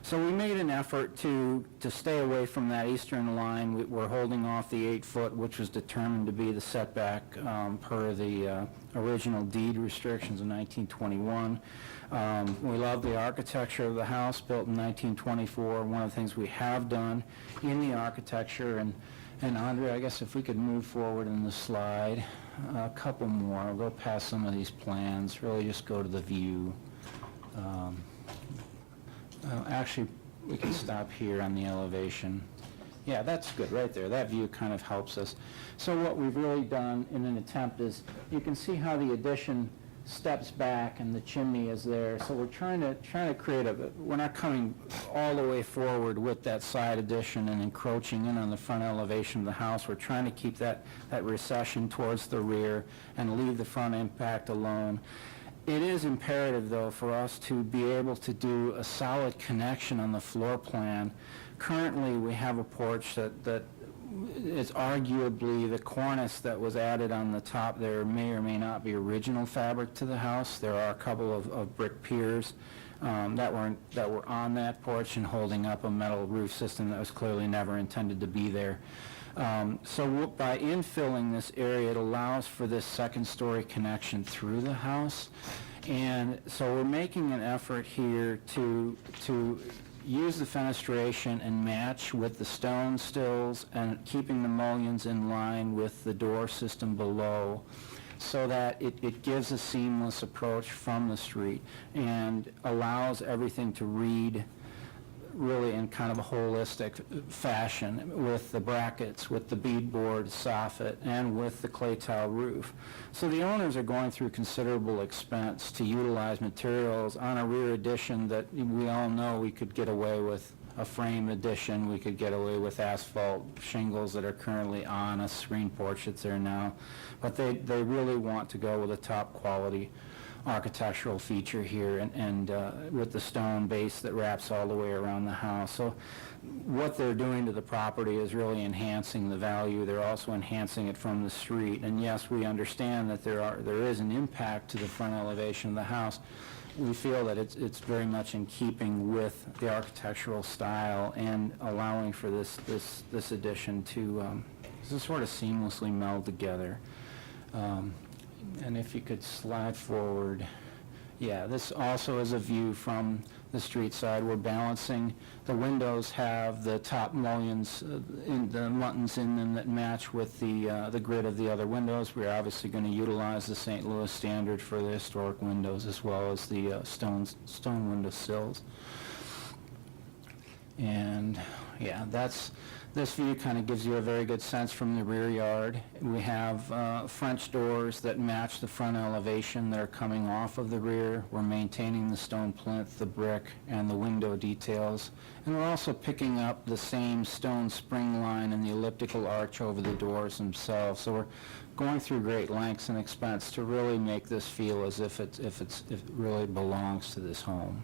So we made an effort to stay away from that eastern line. We're holding off the 8 foot, which was determined to be the setback per the original deed restrictions in 1921. We love the architecture of the house, built in 1924. One of the things we have done in the architecture, and Andre, I guess if we could move forward in the slide, a couple more. I'll go past some of these plans, really just go to the view. Actually, we can stop here on the elevation. Yeah, that's good right there. That view kind of helps us. So what we've really done in an attempt is, you can see how the addition steps back and the chimney is there. So we're trying to create we're not coming all the way forward with that side addition and encroaching in on the front elevation of the house. We're trying to keep that recession towards the rear and leave the front impact alone. It is imperative, though, for us to be able to do a solid connection on the floor plan. Currently, we have a porch that is arguably the cornice that was added on the top there may or may not be original fabric to the house. There are a couple of brick piers that were on that porch and holding up a metal roof system that was clearly never intended to be there. So by infilling this area, it allows for this second-story connection through the house. And so we're making an effort here to use the fenestration and match with the stone stills and keeping the mullions in line with the door system below, so that it gives a seamless approach from the street and allows everything to read really in kind of a holistic fashion, with the brackets, with the beadboard soffit, and with the clay tile roof. So the owners are going through considerable expense to utilize materials on a rear addition that we all know we could get away with a frame addition, we could get away with asphalt shingles that are currently on a screen porch that's there now. But they really want to go with a top quality architectural feature here, and with the stone base that wraps all the way around the house. So what they're doing to the property is really enhancing the value. They're also enhancing it from the street. And yes, we understand that there is an impact to the front elevation of the house. We feel that it's very much in keeping with the architectural style and allowing for this addition to sort of seamlessly meld together. And if you could slide forward. Yeah, this also is a view from the street side. We're balancing. The windows have the top mullions, the muttons in them that match with the grid of the other windows. We're obviously going to utilize the St. Louis standard for the historic windows, as well as the stone window sills. And yeah, this view kind of gives you a very good sense from the rear yard. We have French doors that match the front elevation that are coming off of the rear. We're maintaining the stone plinth, the brick, and the window details. And we're also picking up the same stone spring line and the elliptical arch over the doors themselves. So we're going through great lengths and expense to really make this feel as if it really belongs to this home.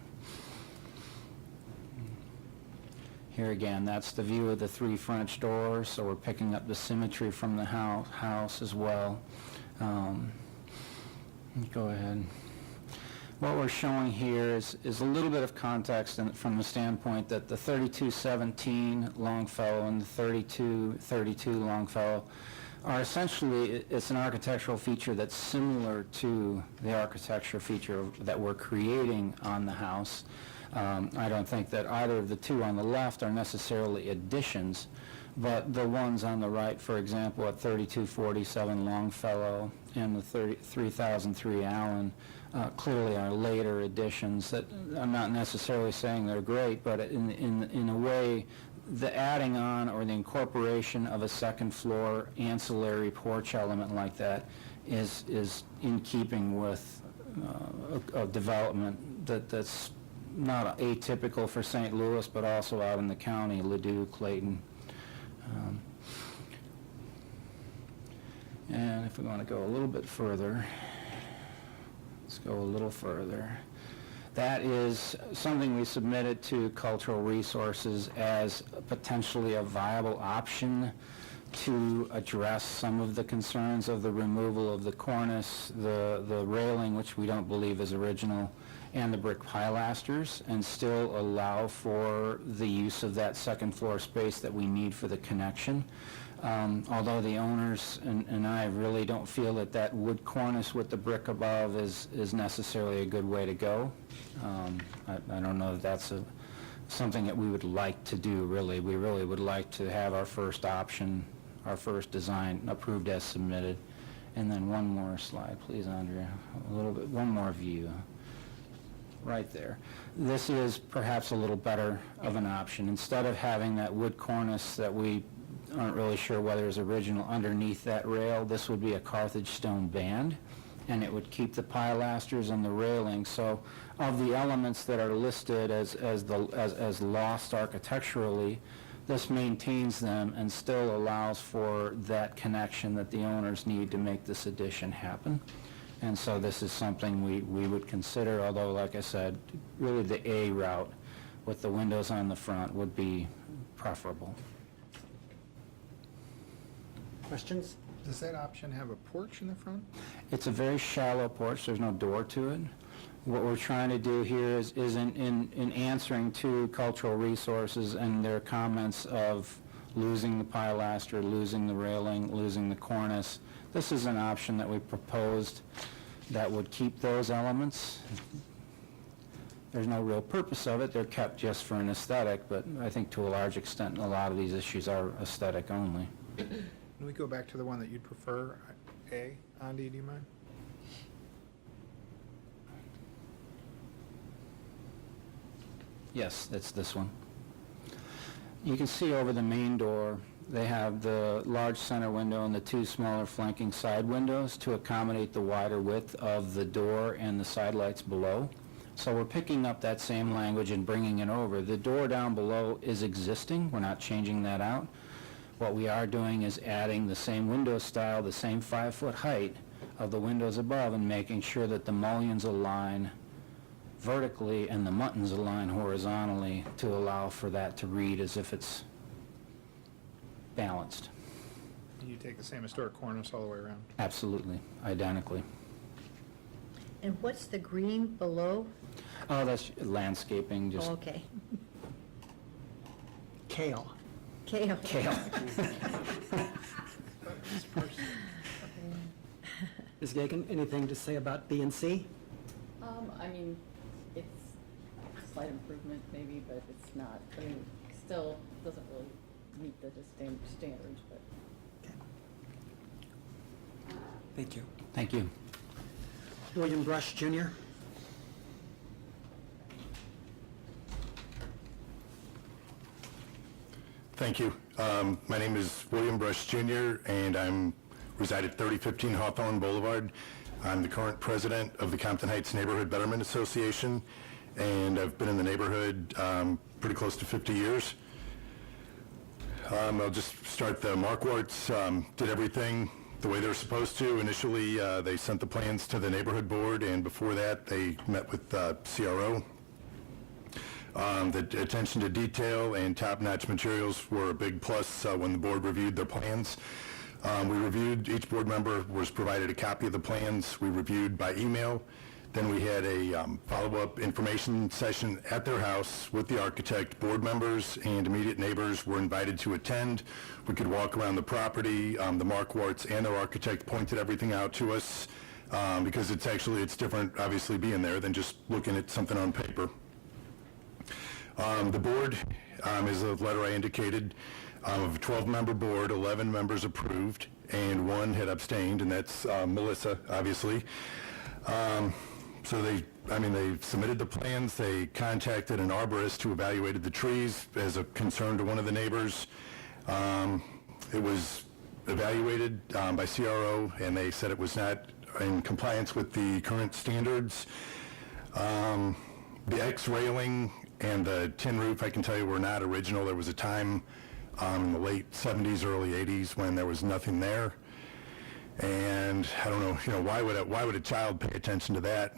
Here again, that's the view of the 3 French doors, so we're picking up the symmetry from the house as well. Go ahead. What we're showing here is a little bit of context from the standpoint that the 3217 Longfellow and the 3232 Longfellow are essentially, it's an architectural feature that's similar to the architecture feature that we're creating on the house. I don't think that either of the two on the left are necessarily additions, but the ones on the right, for example, at 3247 Longfellow and the 3003 Allen, clearly are later additions that I'm not necessarily saying they're great, but in a way, the adding on or the incorporation of a second floor ancillary porch element like that is in keeping with a development that's not atypical for St. Louis, but also out in the county, Ladue, Clayton. And if we want to go a little bit further, let's go a little further. That is something we submitted to Cultural Resources as potentially a viable option to address some of the concerns of the removal of the cornice, the railing, which we don't believe is original, and the brick pilasters, and still allow for the use of that second floor space that we need for the connection. Although the owners and I really don't feel that wood cornice with the brick above is necessarily a good way to go. I don't know if that's something that we would like to do, really. We really would like to have our first option, our first design approved as submitted. And then one more slide, please, Andrea. A little bit, one more view. Right there. This is perhaps a little better of an option. Instead of having that wood cornice that we aren't really sure whether it's original underneath that rail, this would be a Carthage stone band, and it would keep the pilasters and the railing. So of the elements that are listed as lost architecturally, this maintains them and still allows for that connection that the owners need to make this addition happen. And so this is something we would consider, although, like I said, really the A route with the windows on the front would be preferable. Questions? Does that option have a porch in the front? It's a very shallow porch. There's no door to it. What we're trying to do here is in answering to Cultural Resources and their comments of losing the pilaster, losing the railing, losing the cornice. This is an option that we proposed that would keep those elements. There's no real purpose of it. They're kept just for an aesthetic, but I think to a large extent a lot of these issues are aesthetic only. Can we go back to the one that you'd prefer? A, Andy, do you mind? Yes, that's this one. You can see over the main door, they have the large center window and the two smaller flanking side windows to accommodate the wider width of the door and the side lights below. So we're picking up that same language and bringing it over. The door down below is existing. We're not changing that out. What we are doing is adding the same window style, the same 5-foot height of the windows above, and making sure that the mullions align vertically and the muttons align horizontally to allow for that to read as if it's balanced. You take the same historic cornice all the way around? Absolutely, identically. And what's the green below? Oh, that's landscaping, just Oh, okay. Kale. Kale. kale. Ms. Gagan, anything to say about B and C? I mean, it's a slight improvement maybe, but it's not, I mean, still doesn't really meet the standards, but. Thank you. Thank you. William Brush, Jr. Thank you. My name is William Brush Jr., and I'm reside at 3015 Hawthorne Boulevard. I'm the current president of the Compton Heights Neighborhood Betterment Association, and I've been in the neighborhood pretty close to 50 years. I'll just start. The Markwarts did everything the way they're supposed to. Initially, they sent the plans to the neighborhood board, and before that, they met with CRO. The attention to detail and top-notch materials were a big plus when the board reviewed their plans. We reviewed, each board member was provided a copy of the plans. We reviewed by email, Then we had a follow-up information session at their house with the architect. Board members and immediate neighbors were invited to attend. We could walk around the property. The Markwarts and their architect pointed everything out to us because it's different, obviously, being there than just looking at something on paper. The board is the letter I indicated. Of a 12-member board, 11 members approved, and 1 had abstained, and that's Melissa, obviously. So they submitted the plans. They contacted an arborist who evaluated the trees as a concern to one of the neighbors. It was evaluated by CRO, and they said it was not in compliance with the current standards. The X railing and the tin roof, I can tell you, were not original. There was a time in the late 70s, early 80s when there was nothing there. And I don't know, why would a child pay attention to that?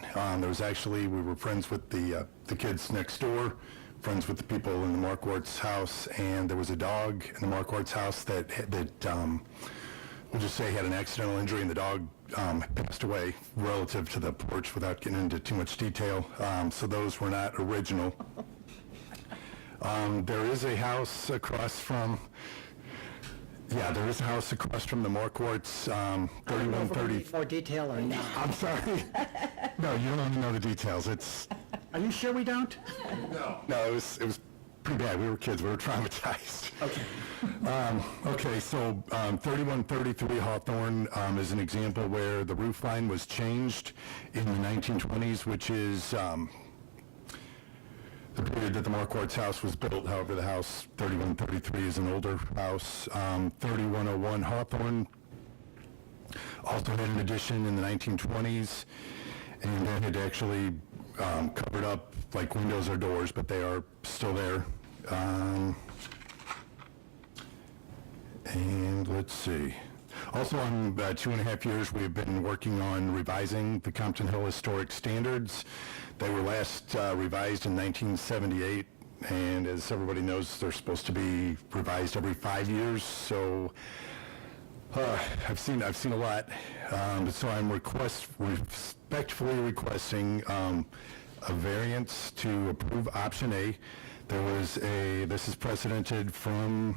We were friends with the kids next door, friends with the people in the Markwart's house, and there was a dog in the Markwart's house that we'll just say had an accidental injury, and the dog passed away relative to the porch without getting into too much detail. So those were not original. There is a house across from the Markwarts, 3130. More detail or not? I'm sorry. No, you don't even know the details. Are you sure we don't? No, it was pretty bad. We were kids. We were traumatized. Okay. So 3133 Hawthorne is an example where the roof line was changed in the 1920s, which is the period that the Markwart's house was built. However, the house 3133 is an older house. 3101 Hawthorne also had an addition in the 1920s, and that had actually covered up like windows or doors, but they are still there. And let's see. Also, in about 2.5 years, we have been working on revising the Compton Hill Historic Standards. They were last revised in 1978, and as everybody knows, they're supposed to be revised every 5 years. So I've seen a lot. So I'm respectfully requesting a variance to approve option A. This is precedented from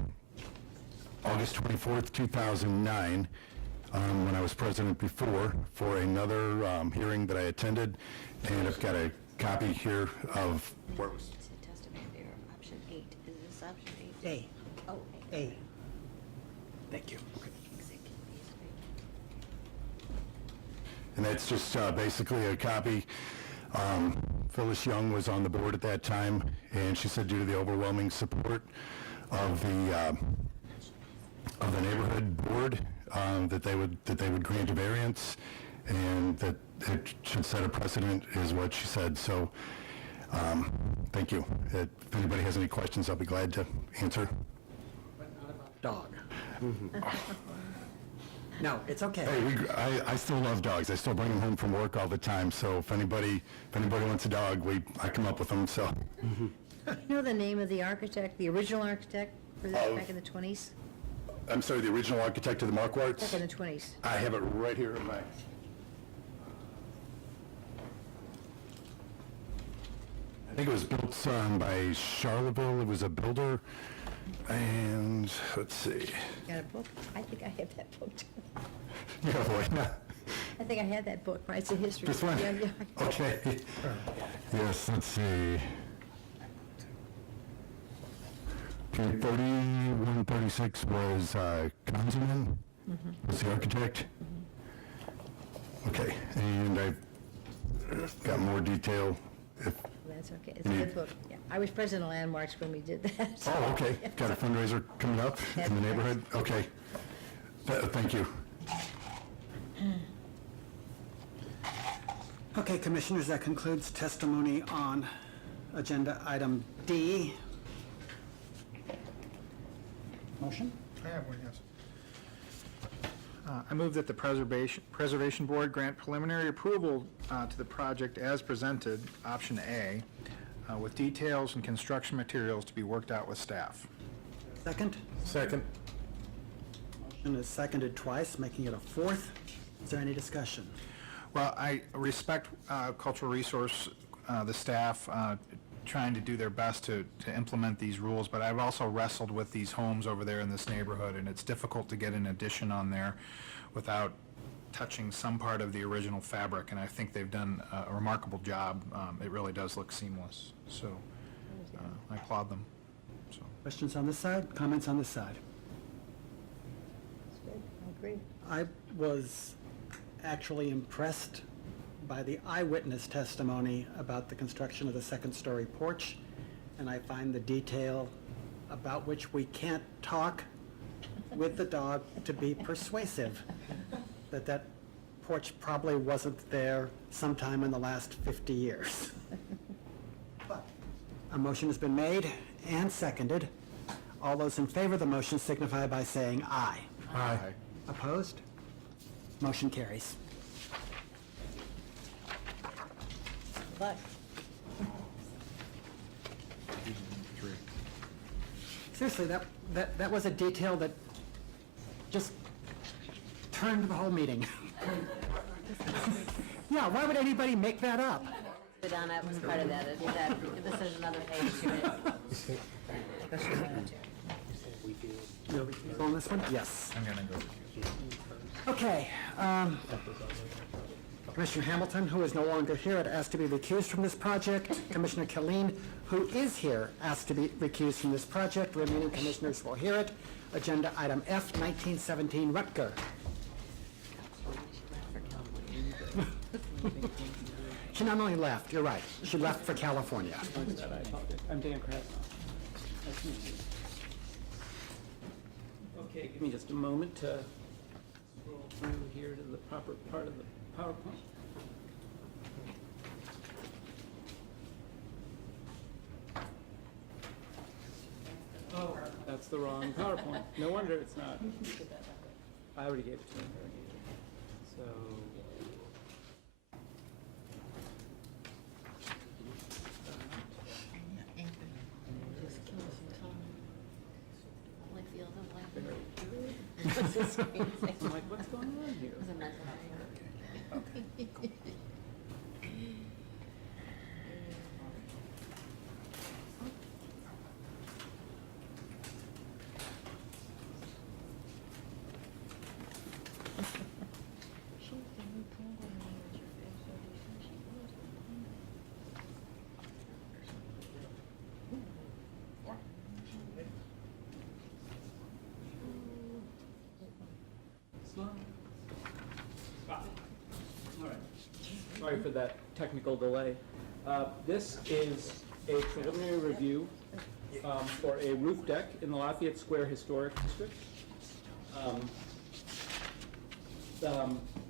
August 24th, 2009, when I was president before, for another hearing that I attended, and I've got a copy here of where it was. Option 8. Is this option 8? A. Oh, A. Thank you. And that's just basically a copy. Phyllis Young was on the board at that time, and she said due to the overwhelming support of the neighborhood board, that they would grant a variance, and that it should set a precedent, is what she said. So, thank you. If anybody has any questions, I'll be glad to answer. But not about dog. No, it's okay. Hey, I still love dogs. I still bring them home from work all the time. So if anybody wants a dog, I come up with them. So. You know the name of the architect, the original architect for this back in the 20s? I'm sorry, the original architect of the Markwarts? Back in the 20s. I have it right here in my... I think it was built by Charleville. It was a builder. And let's see. Got a book? I think I have that book too. Yeah, boy. I think I had that book, right? It's a history. This one? Yeah. Okay. Yes, let's see. Okay, 3136 was Konzelman, was the architect. Okay, and I've got more detail. That's okay. It's a good book. Yeah. I was president of Landmarks when we did that. Oh, okay. Got a fundraiser coming up in the neighborhood? Okay. Thank you. Okay, commissioners, that concludes testimony on agenda item D. Motion? I have one, yes. I move that the Preservation Board grant preliminary approval to the project as presented, option A, with details and construction materials to be worked out with staff. Second? Second. Motion is seconded twice, making it a fourth. Is there any discussion? Well, I respect Cultural Resource, the staff, trying to do their best to implement these rules, but I've also wrestled with these homes over there in this neighborhood, and it's difficult to get an addition on there without touching some part of the original fabric, and I think they've done a remarkable job. It really does look seamless, so I applaud them. So. Questions on this side? Comments on this side? That's good, I agree. I was actually impressed by the eyewitness testimony about the construction of the second-story porch, and I find the detail about which we can't talk with the dog to be persuasive, that porch probably wasn't there sometime in the last 50 years. But a motion has been made and seconded. All those in favor of the motion signify by saying aye. Aye. Opposed? Motion carries. Good luck. Seriously, that was a detail that just turned the whole meeting. Yeah, why would anybody make that up? Down, that was part of that. This is another page to it. You'll recuse on this one? Yes. I'm going to go. Okay. Commissioner Hamilton, who is no longer here, asked to be recused from this project. Commissioner Killeen, who is here, asked to be recused from this project. Remaining commissioners will hear it. Agenda item F, 1917 Rutger. She not only left, you're right, she left for California. I'm Dan Krasnow. Nice to meet you. Okay, give me just a moment to scroll through here to the proper part of the PowerPoint. Oh, that's the wrong PowerPoint. No wonder it's not. I already gave it to him. So. I'm like, what's going on here? Okay, cool. All right. Sorry for that technical delay. This is a preliminary review for a roof deck in the Lafayette Square Historic District.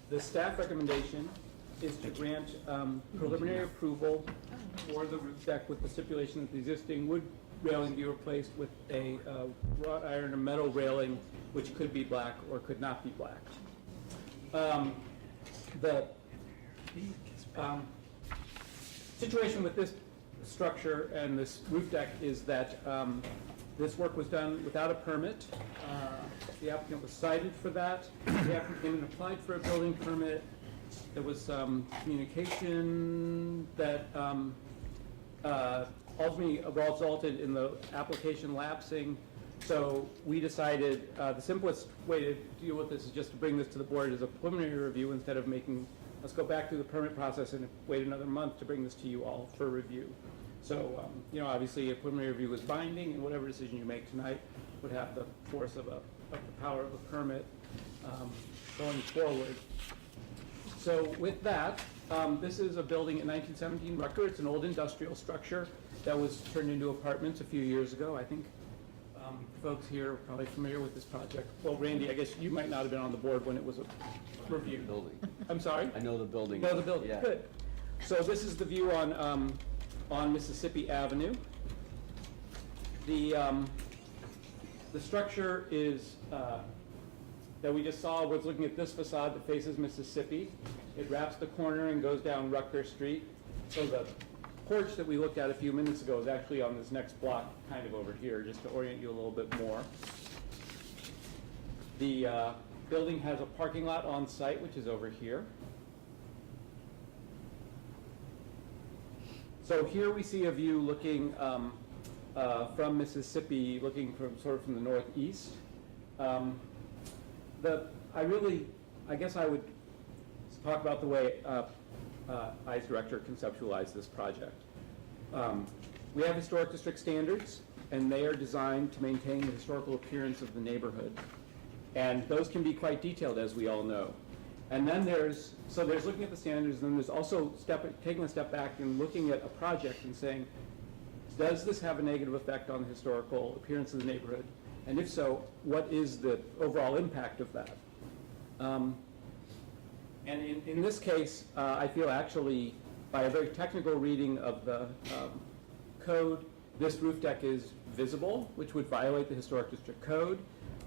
The staff recommendation is to grant preliminary approval for the roof deck with the stipulation that the existing wood railing be replaced with a wrought iron or metal railing, which could be black or could not be black. The situation with this structure and this roof deck is that this work was done without a permit. The applicant was cited for that. The applicant came and applied for a building permit. There was some communication that ultimately resulted in the application lapsing. So we decided the simplest way to deal with this is just to bring this to the board as a preliminary review instead of making us go back through the permit process and wait another month to bring this to you all for review. So, obviously a preliminary review is binding, and whatever decision you make tonight would have the force of the power of a permit going forward. So with that, this is a building in 1917 Rutger. It's an old industrial structure that was turned into apartments a few years ago. I think folks here are probably familiar with this project. Well, Randy, I guess you might not have been on the board when it was reviewed. Building. I'm sorry? I know the building. You know the building, Yeah. good. So this is the view on Mississippi Avenue. The structure is, that we just saw was looking at this facade that faces Mississippi. It wraps the corner and goes down Rutger Street. So the porch that we looked at a few minutes ago is actually on this next block, kind of over here, just to orient you a little bit more. The building has a parking lot on site, which is over here. So here we see a view looking from Mississippi, looking from sort of from the northeast. I guess I would talk about the way I, as director, conceptualized this project. We have historic district standards, and they are designed to maintain the historical appearance of the neighborhood. And those can be quite detailed, as we all know. And then there's looking at the standards, and then there's also taking a step back and looking at a project and saying, does this have a negative effect on the historical appearance of the neighborhood? And if so, what is the overall impact of that? And in this case, I feel actually, by a very technical reading of the code, this roof deck is visible, which would violate the Historic District Code.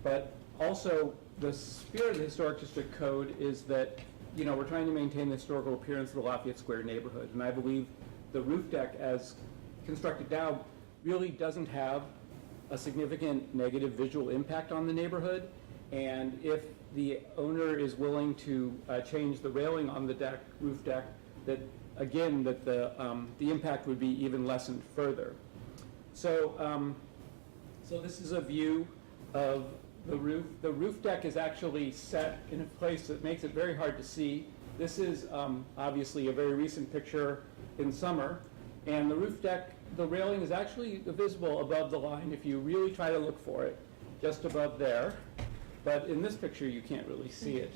But also, the spirit of the Historic District Code is that, we're trying to maintain the historical appearance of the Lafayette Square neighborhood. And I believe the roof deck, as constructed now, really doesn't have a significant negative visual impact on the neighborhood. And if the owner is willing to change the railing on the roof deck, that again, that the impact would be even lessened further. So, so this is a view of the roof. The roof deck is actually set in a place that makes it very hard to see. This is obviously a very recent picture in summer, and the roof deck, the railing is actually visible above the line if you really try to look for it, just above there. But in this picture, you can't really see it.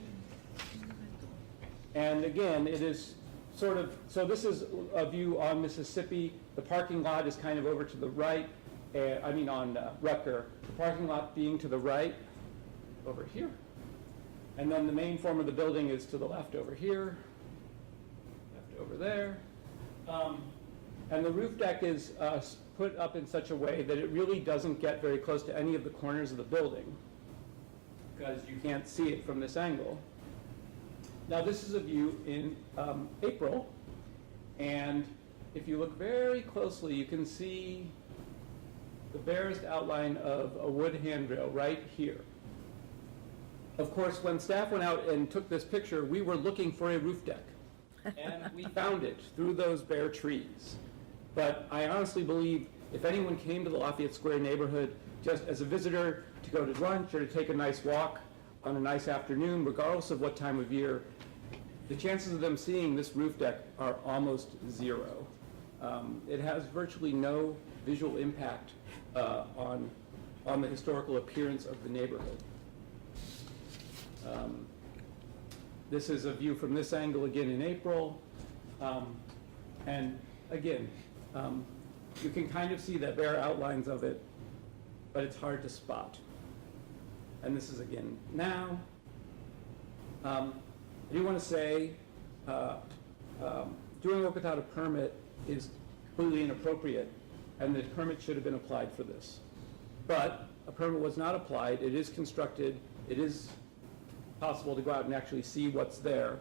And again, it is sort of, so this is a view on Mississippi. The parking lot is kind of over to the right, on Rutger. The parking lot being to the right, over here. And then the main form of the building is to the left over here, left over there. And the roof deck is put up in such a way that it really doesn't get very close to any of the corners of the building, because you can't see it from this angle. Now this is a view in April, and if you look very closely, you can see the barest outline of a wood handrail right here. Of course, when staff went out and took this picture, we were looking for a roof deck, and we found it through those bare trees. But I honestly believe if anyone came to the Lafayette Square neighborhood just as a visitor to go to lunch or to take a nice walk on a nice afternoon, regardless of what time of year, the chances of them seeing this roof deck are almost zero. It has virtually no visual impact on the historical appearance of the neighborhood. This is a view from this angle again in April. And again, you can kind of see the bare outlines of it, but it's hard to spot. And this is again now. I do want to say, doing work without a permit is completely inappropriate, and the permit should have been applied for this. But a permit was not applied. It is constructed. It is possible to go out and actually see what's there,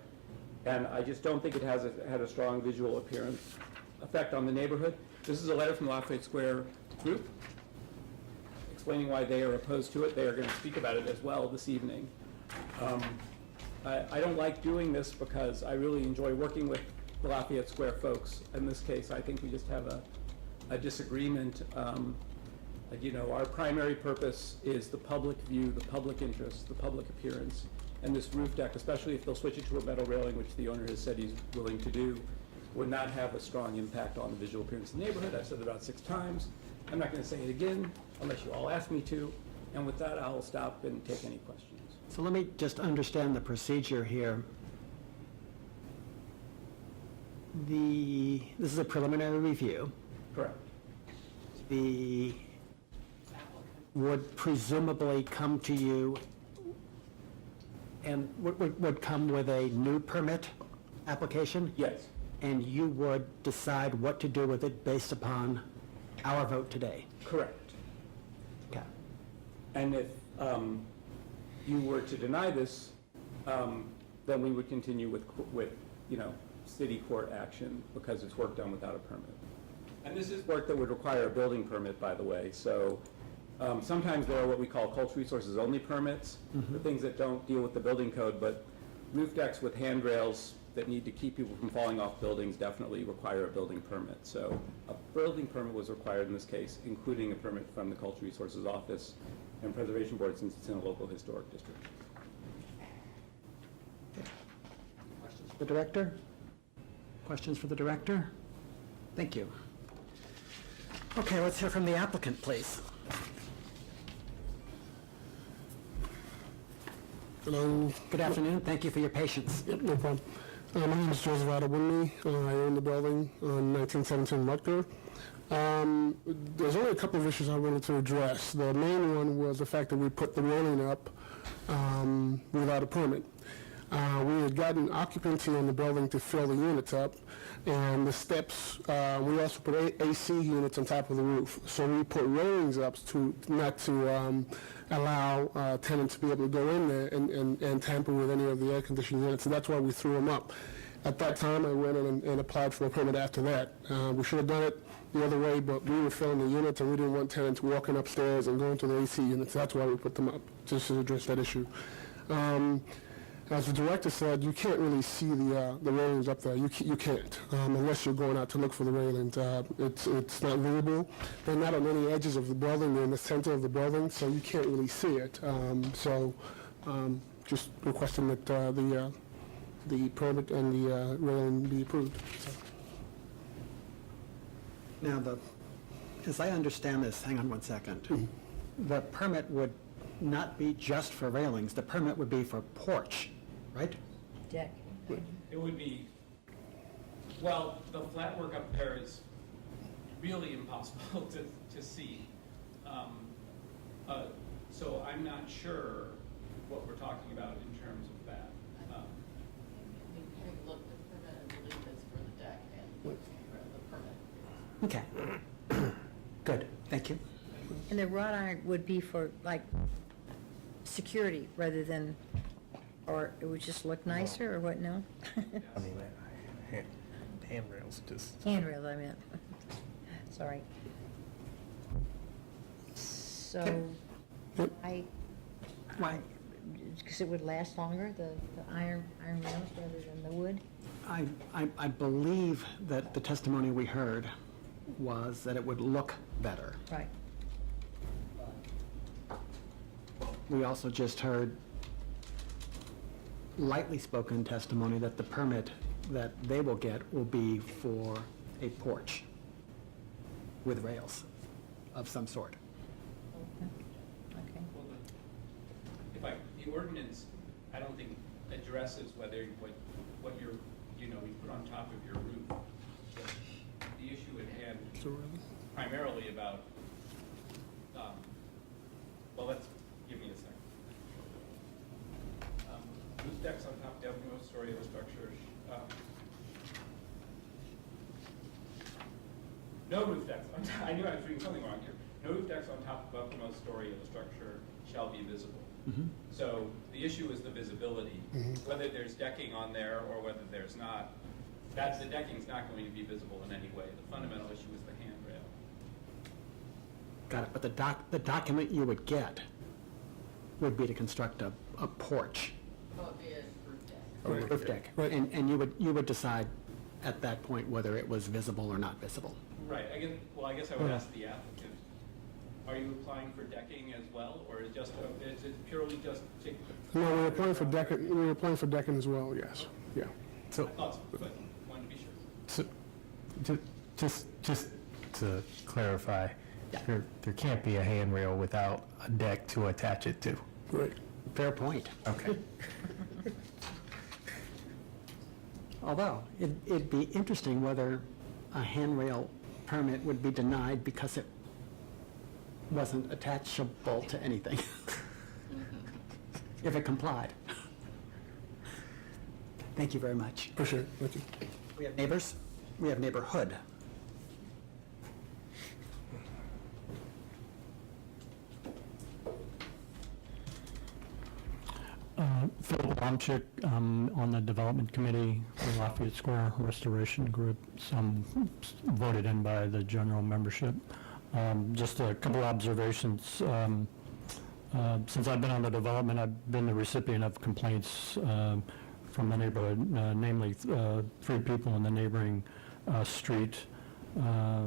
and I just don't think it has had a strong visual appearance effect on the neighborhood. This is a letter from the Lafayette Square group explaining why they are opposed to it. They are going to speak about it as well this evening. I don't like doing this because I really enjoy working with the Lafayette Square folks. In this case, I think we just have a disagreement. Our primary purpose is the public view, the public interest, the public appearance. And this roof deck, especially if they'll switch it to a metal railing, which the owner has said he's willing to do, would not have a strong impact on the visual appearance of the neighborhood. I've said it about 6 times. I'm not going to say it again unless you all ask me to. And with that, I'll stop and take any questions. So let me just understand the procedure here. This is a preliminary review. Correct. Would presumably come to you and would come with a new permit application? Yes. And you would decide what to do with it based upon our vote today? Correct. Okay. And if you were to deny this, then we would continue with city court action because it's work done without a permit. And this is work that would require a building permit, by the way. So sometimes there are what we call cultural resources only permits, for things that don't deal with the building code. But Roof decks with handrails that need to keep people from falling off buildings definitely require a building permit. So a building permit was required in this case, including a permit from the Cultural Resources Office and Preservation Board since it's in a local historic district. Questions for the director? Questions for the director? Thank you. Okay, let's hear from the applicant, please. Hello. Good afternoon. Thank you for your patience. Yep, no problem. My name is Joseph Adewunmi. I own the building on 1917 Rutger. There's only a couple of issues I wanted to address. The main one was the fact that we put the railing up without a permit. We had gotten occupancy on the building to fill the units up, and the steps, we also put AC units on top of the roof. So we put railings up not to allow tenants to be able to go in there and tamper with any of the air conditioning units, and that's why we threw them up. At that time, I went in and applied for a permit after that. We should have done it the other way, but we were filling the units, and we didn't want tenants walking upstairs and going to the AC units. That's why we put them up, just to address that issue. As the director said, you can't really see the railings up there. You can't, unless you're going out to look for the railings. It's not visible. They're not on any edges of the building. They're in the center of the building, so you can't really see it. Just requesting that the permit and the railing be approved. So. Now, as I understand this, hang on one second. The permit would not be just for railings. The permit would be for porch, right? Deck. It would be, well, the flat work up there is really impossible to see. So I'm not sure what we're talking about in terms of that. Take a look, the permit, I believe is for the deck and the permit. Okay. Good, thank you. And the wrought iron would be for, like, security rather than, or it would just look nicer, or what, no? I mean, handrails just... Handrails, I meant. Sorry. So, Why? Because it would last longer, the iron rails rather than the wood? I believe that the testimony we heard was that it would look better. Right. We also just heard lightly spoken testimony that the permit that they will get will be for a porch with rails of some sort. Okay. Well, the ordinance, I don't think addresses whether what you're, you put on top of your roof. The issue at hand is primarily about, give me a second. Roof decks on top of the uppermost story of a structure. No roof decks. I knew I was reading something wrong here. No roof decks on top of uppermost story of a structure shall be visible. So the issue is the visibility. Whether there's decking on there or whether there's not, the decking's not going to be visible in any way. The fundamental issue is the handrail. Got it, but the document you would get would be to construct a porch. Well, it'd be a roof deck. Or a roof deck. Right. And you would decide at that point whether it was visible or not visible. Right. I guess I would ask the applicant, are you applying for decking as well, or is it purely just take the... No, we're applying for decking. We're applying for decking as well. Yes. Yeah. I thought so, but wanted to be sure. So, just to clarify, there can't be a handrail without a deck to attach it to. Right. Fair point. Okay. Although, it'd be interesting whether a handrail permit would be denied because it wasn't attachable to anything, if it complied. Thank you very much. Appreciate it. Thank you. We have neighbors. We have neighborhood. Phil Blomchick, on the development committee for Lafayette Square Restoration Group, some voted in by the general membership. Just a couple observations. Since I've been on the development, I've been the recipient of complaints from the neighborhood, namely 3 people in the neighboring street.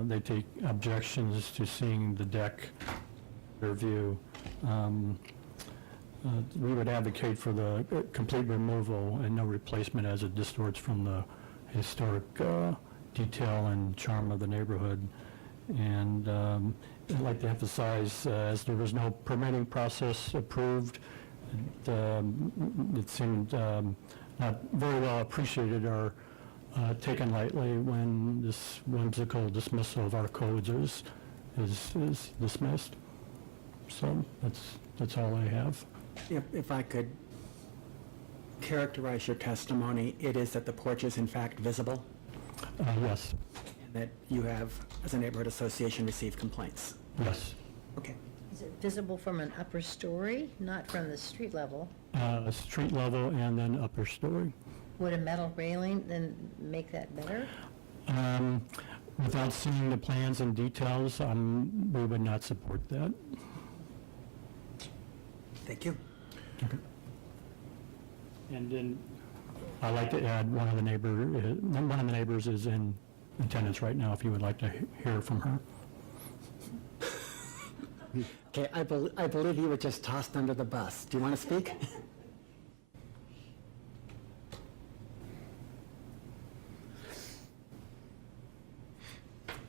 They take objections to seeing the deck, their view. We would advocate for the complete removal and no replacement, as it distorts from the historic detail and charm of the neighborhood. And I'd like to emphasize, as there was no permitting process approved, it seemed not very well appreciated or taken lightly when this whimsical dismissal of our codes is dismissed. So that's all I have. If I could characterize your testimony, it is that the porch is in fact visible, Yes, and that you have, as a neighborhood association, received complaints. yes. Okay. Is it visible from an upper story, not from the street level? Street level and then upper story. Would a metal railing then make that better? Without seeing the plans and details, we would not support that. Thank you. And then I'd like to add, one of the neighbors is in attendance right now, if you would like to hear from her. Okay, I believe you were just tossed under the bus. Do you want to speak?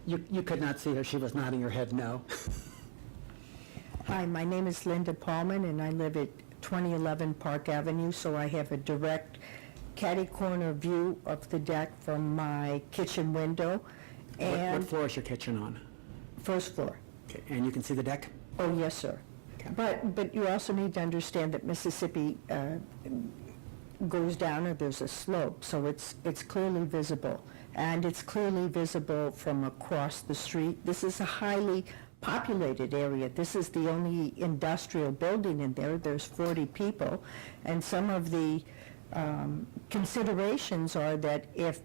You could not see her. She was nodding her head no. Hi, my name is Linda Paulman, and I live at 2011 Park Avenue, so I have a direct catty-corner view of the deck from my kitchen window. And What floor is your kitchen on? First floor. Okay, and you can see the deck? Oh, yes, sir. But you also need to understand that Mississippi goes down, or there's a slope, so it's clearly visible. And it's clearly visible from across the street. This is a highly populated area. This is the only industrial building in there. There's 40 people. And some of the considerations are that if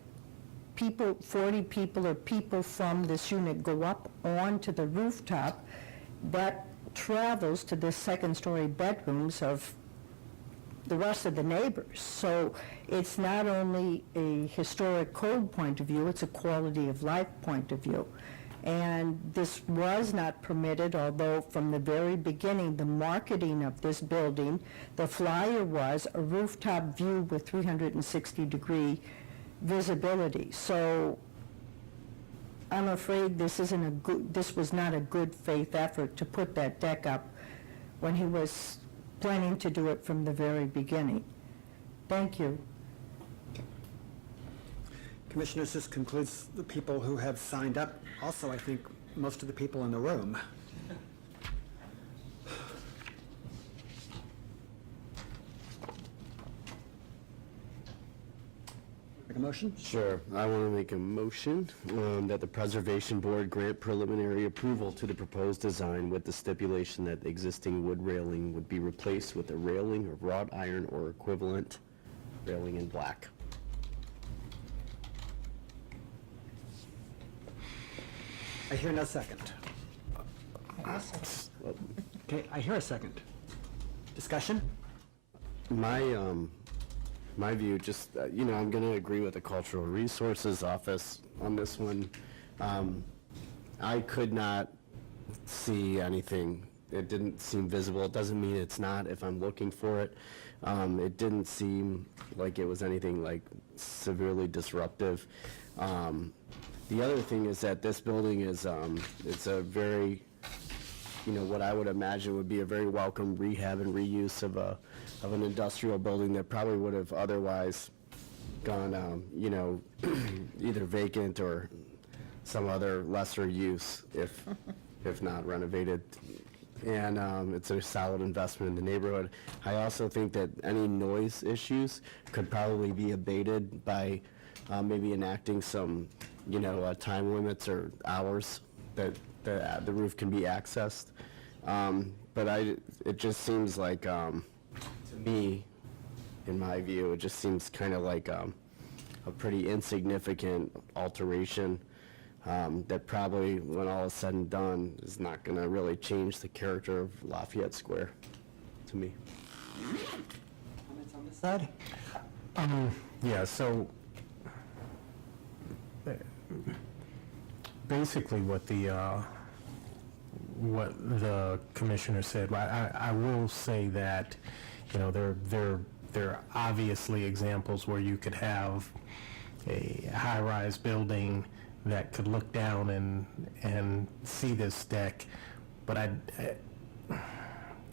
40 people or people from this unit go up onto the rooftop, that travels to the second-story bedrooms of the rest of the neighbors. So it's not only a historic code point of view, it's a quality of life point of view. And this was not permitted, although from the very beginning, the marketing of this building, the flyer was a rooftop view with 360-degree visibility. So I'm afraid this was not a good faith effort to put that deck up when he was planning to do it from the very beginning. Thank you. Commissioners, this concludes the people who have signed up. Also, I think most of the people in the room. Make a motion? Sure. I want to make a motion that the Preservation Board grant preliminary approval to the proposed design with the stipulation that the existing wood railing would be replaced with a railing of wrought iron or equivalent railing in black. I hear no second. Okay, I hear a second. Discussion? My view, just, I'm going to agree with the Cultural Resources Office on this one. I could not see anything. It didn't seem visible. It doesn't mean it's not if I'm looking for it. It didn't seem like it was anything like severely disruptive. The other thing is that this building is, it's a very, what I would imagine would be a very welcome rehab and reuse of an industrial building that probably would have otherwise gone, either vacant or some other lesser use if not renovated. And it's a solid investment in the neighborhood. I also think that any noise issues could probably be abated by maybe enacting some, time limits or hours that the roof can be accessed. But it just seems like, to me, in my view, it just seems kind of like a pretty insignificant alteration that probably, when all is said and done, is not going to really change the character of Lafayette Square, to me. Comments on this side? Yeah, so basically what the commissioner said, I will say that, you know, there are obviously examples where you could have a high-rise building that could look down and see this deck, but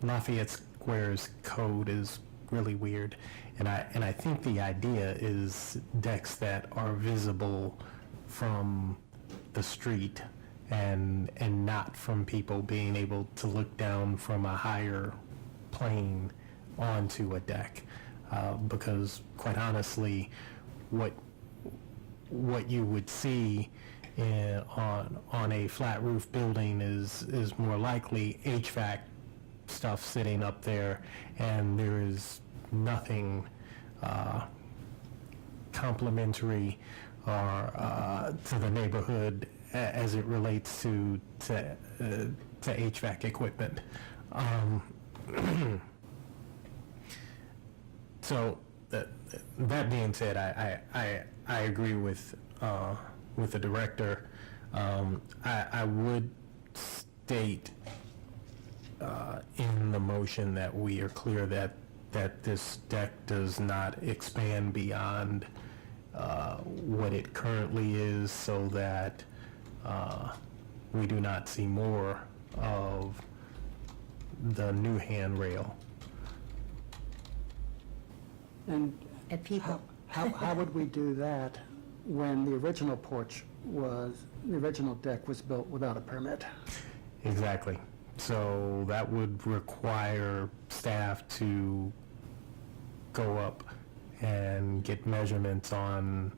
Lafayette Square's code is really weird, and I think the idea is decks that are visible from the street and not from people being able to look down from a higher plane onto a deck, because quite honestly, what you would see on a flat roof building is more likely HVAC stuff sitting up there, and there is nothing complimentary or to the neighborhood as it relates to HVAC equipment. So that being said, I agree with the director. I would state in the motion that we are clear that this deck does not expand beyond what it currently is, so that we do not see more of the new handrail. And people. How would we do that when the original the original deck was built without a permit? Exactly. So that would require staff to go up and get measurements on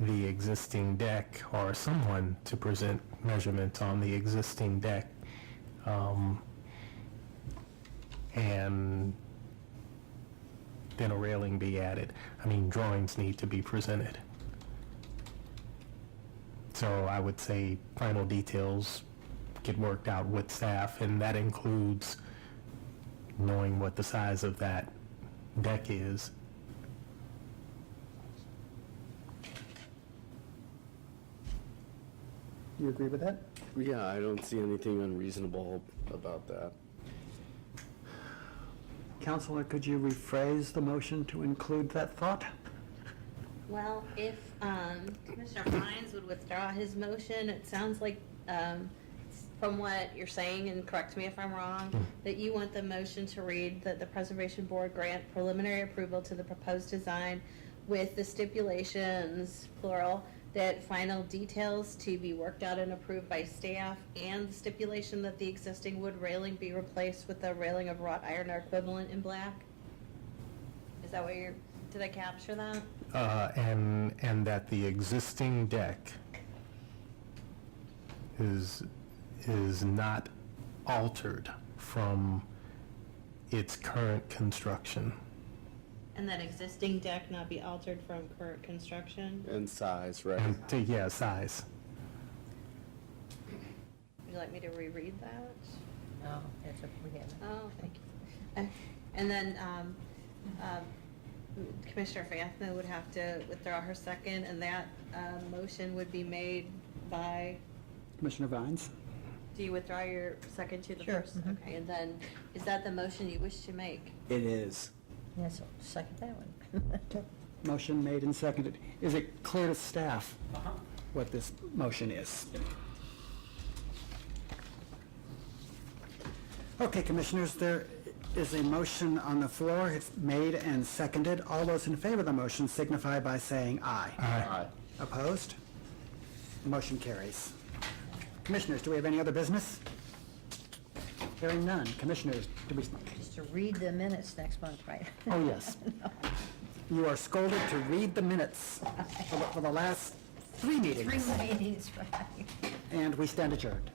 the existing deck, or someone to present measurements on the existing deck, and then a railing be added. I mean, drawings need to be presented. So I would say final details get worked out with staff, and that includes knowing what the size of that deck is. You agree with that? Yeah, I don't see anything unreasonable about that. Counselor, could you rephrase the motion to include that thought? Well, if Commissioner Fines would withdraw his motion, it sounds like, from what you're saying, and correct me if I'm wrong, that you want the motion to read that the Preservation Board grant preliminary approval to the proposed design with the stipulations, plural, that final details to be worked out and approved by staff, and the stipulation that the existing wood railing be replaced with a railing of wrought iron or equivalent in black? Is that what did I capture that? And that the existing deck is not altered from its current construction. And that existing deck not be altered from current construction? And size, right? Yeah, size. Would you like me to reread that? No, that's a, we have. Oh, thank you. And then Commissioner Fathma would have to withdraw her second, and that motion would be made by, Commissioner Vines? do you withdraw your second to the Sure. first? Okay, and then, is that the motion you wish to make? It is. Yes, I'll second that one. Motion made and seconded. Is it clear to staff what this motion is? Okay, Commissioners, there is a motion on the floor. It's made and seconded. All those in favor of the motion signify by saying aye. Aye. Opposed? Motion carries. Commissioners, do we have any other business? Hearing none. Commissioners, do we... Just to read the minutes next month, right? Oh, yes. You are scolded to read the minutes for the last 3 meetings. 3 meetings, right. And we stand adjourned.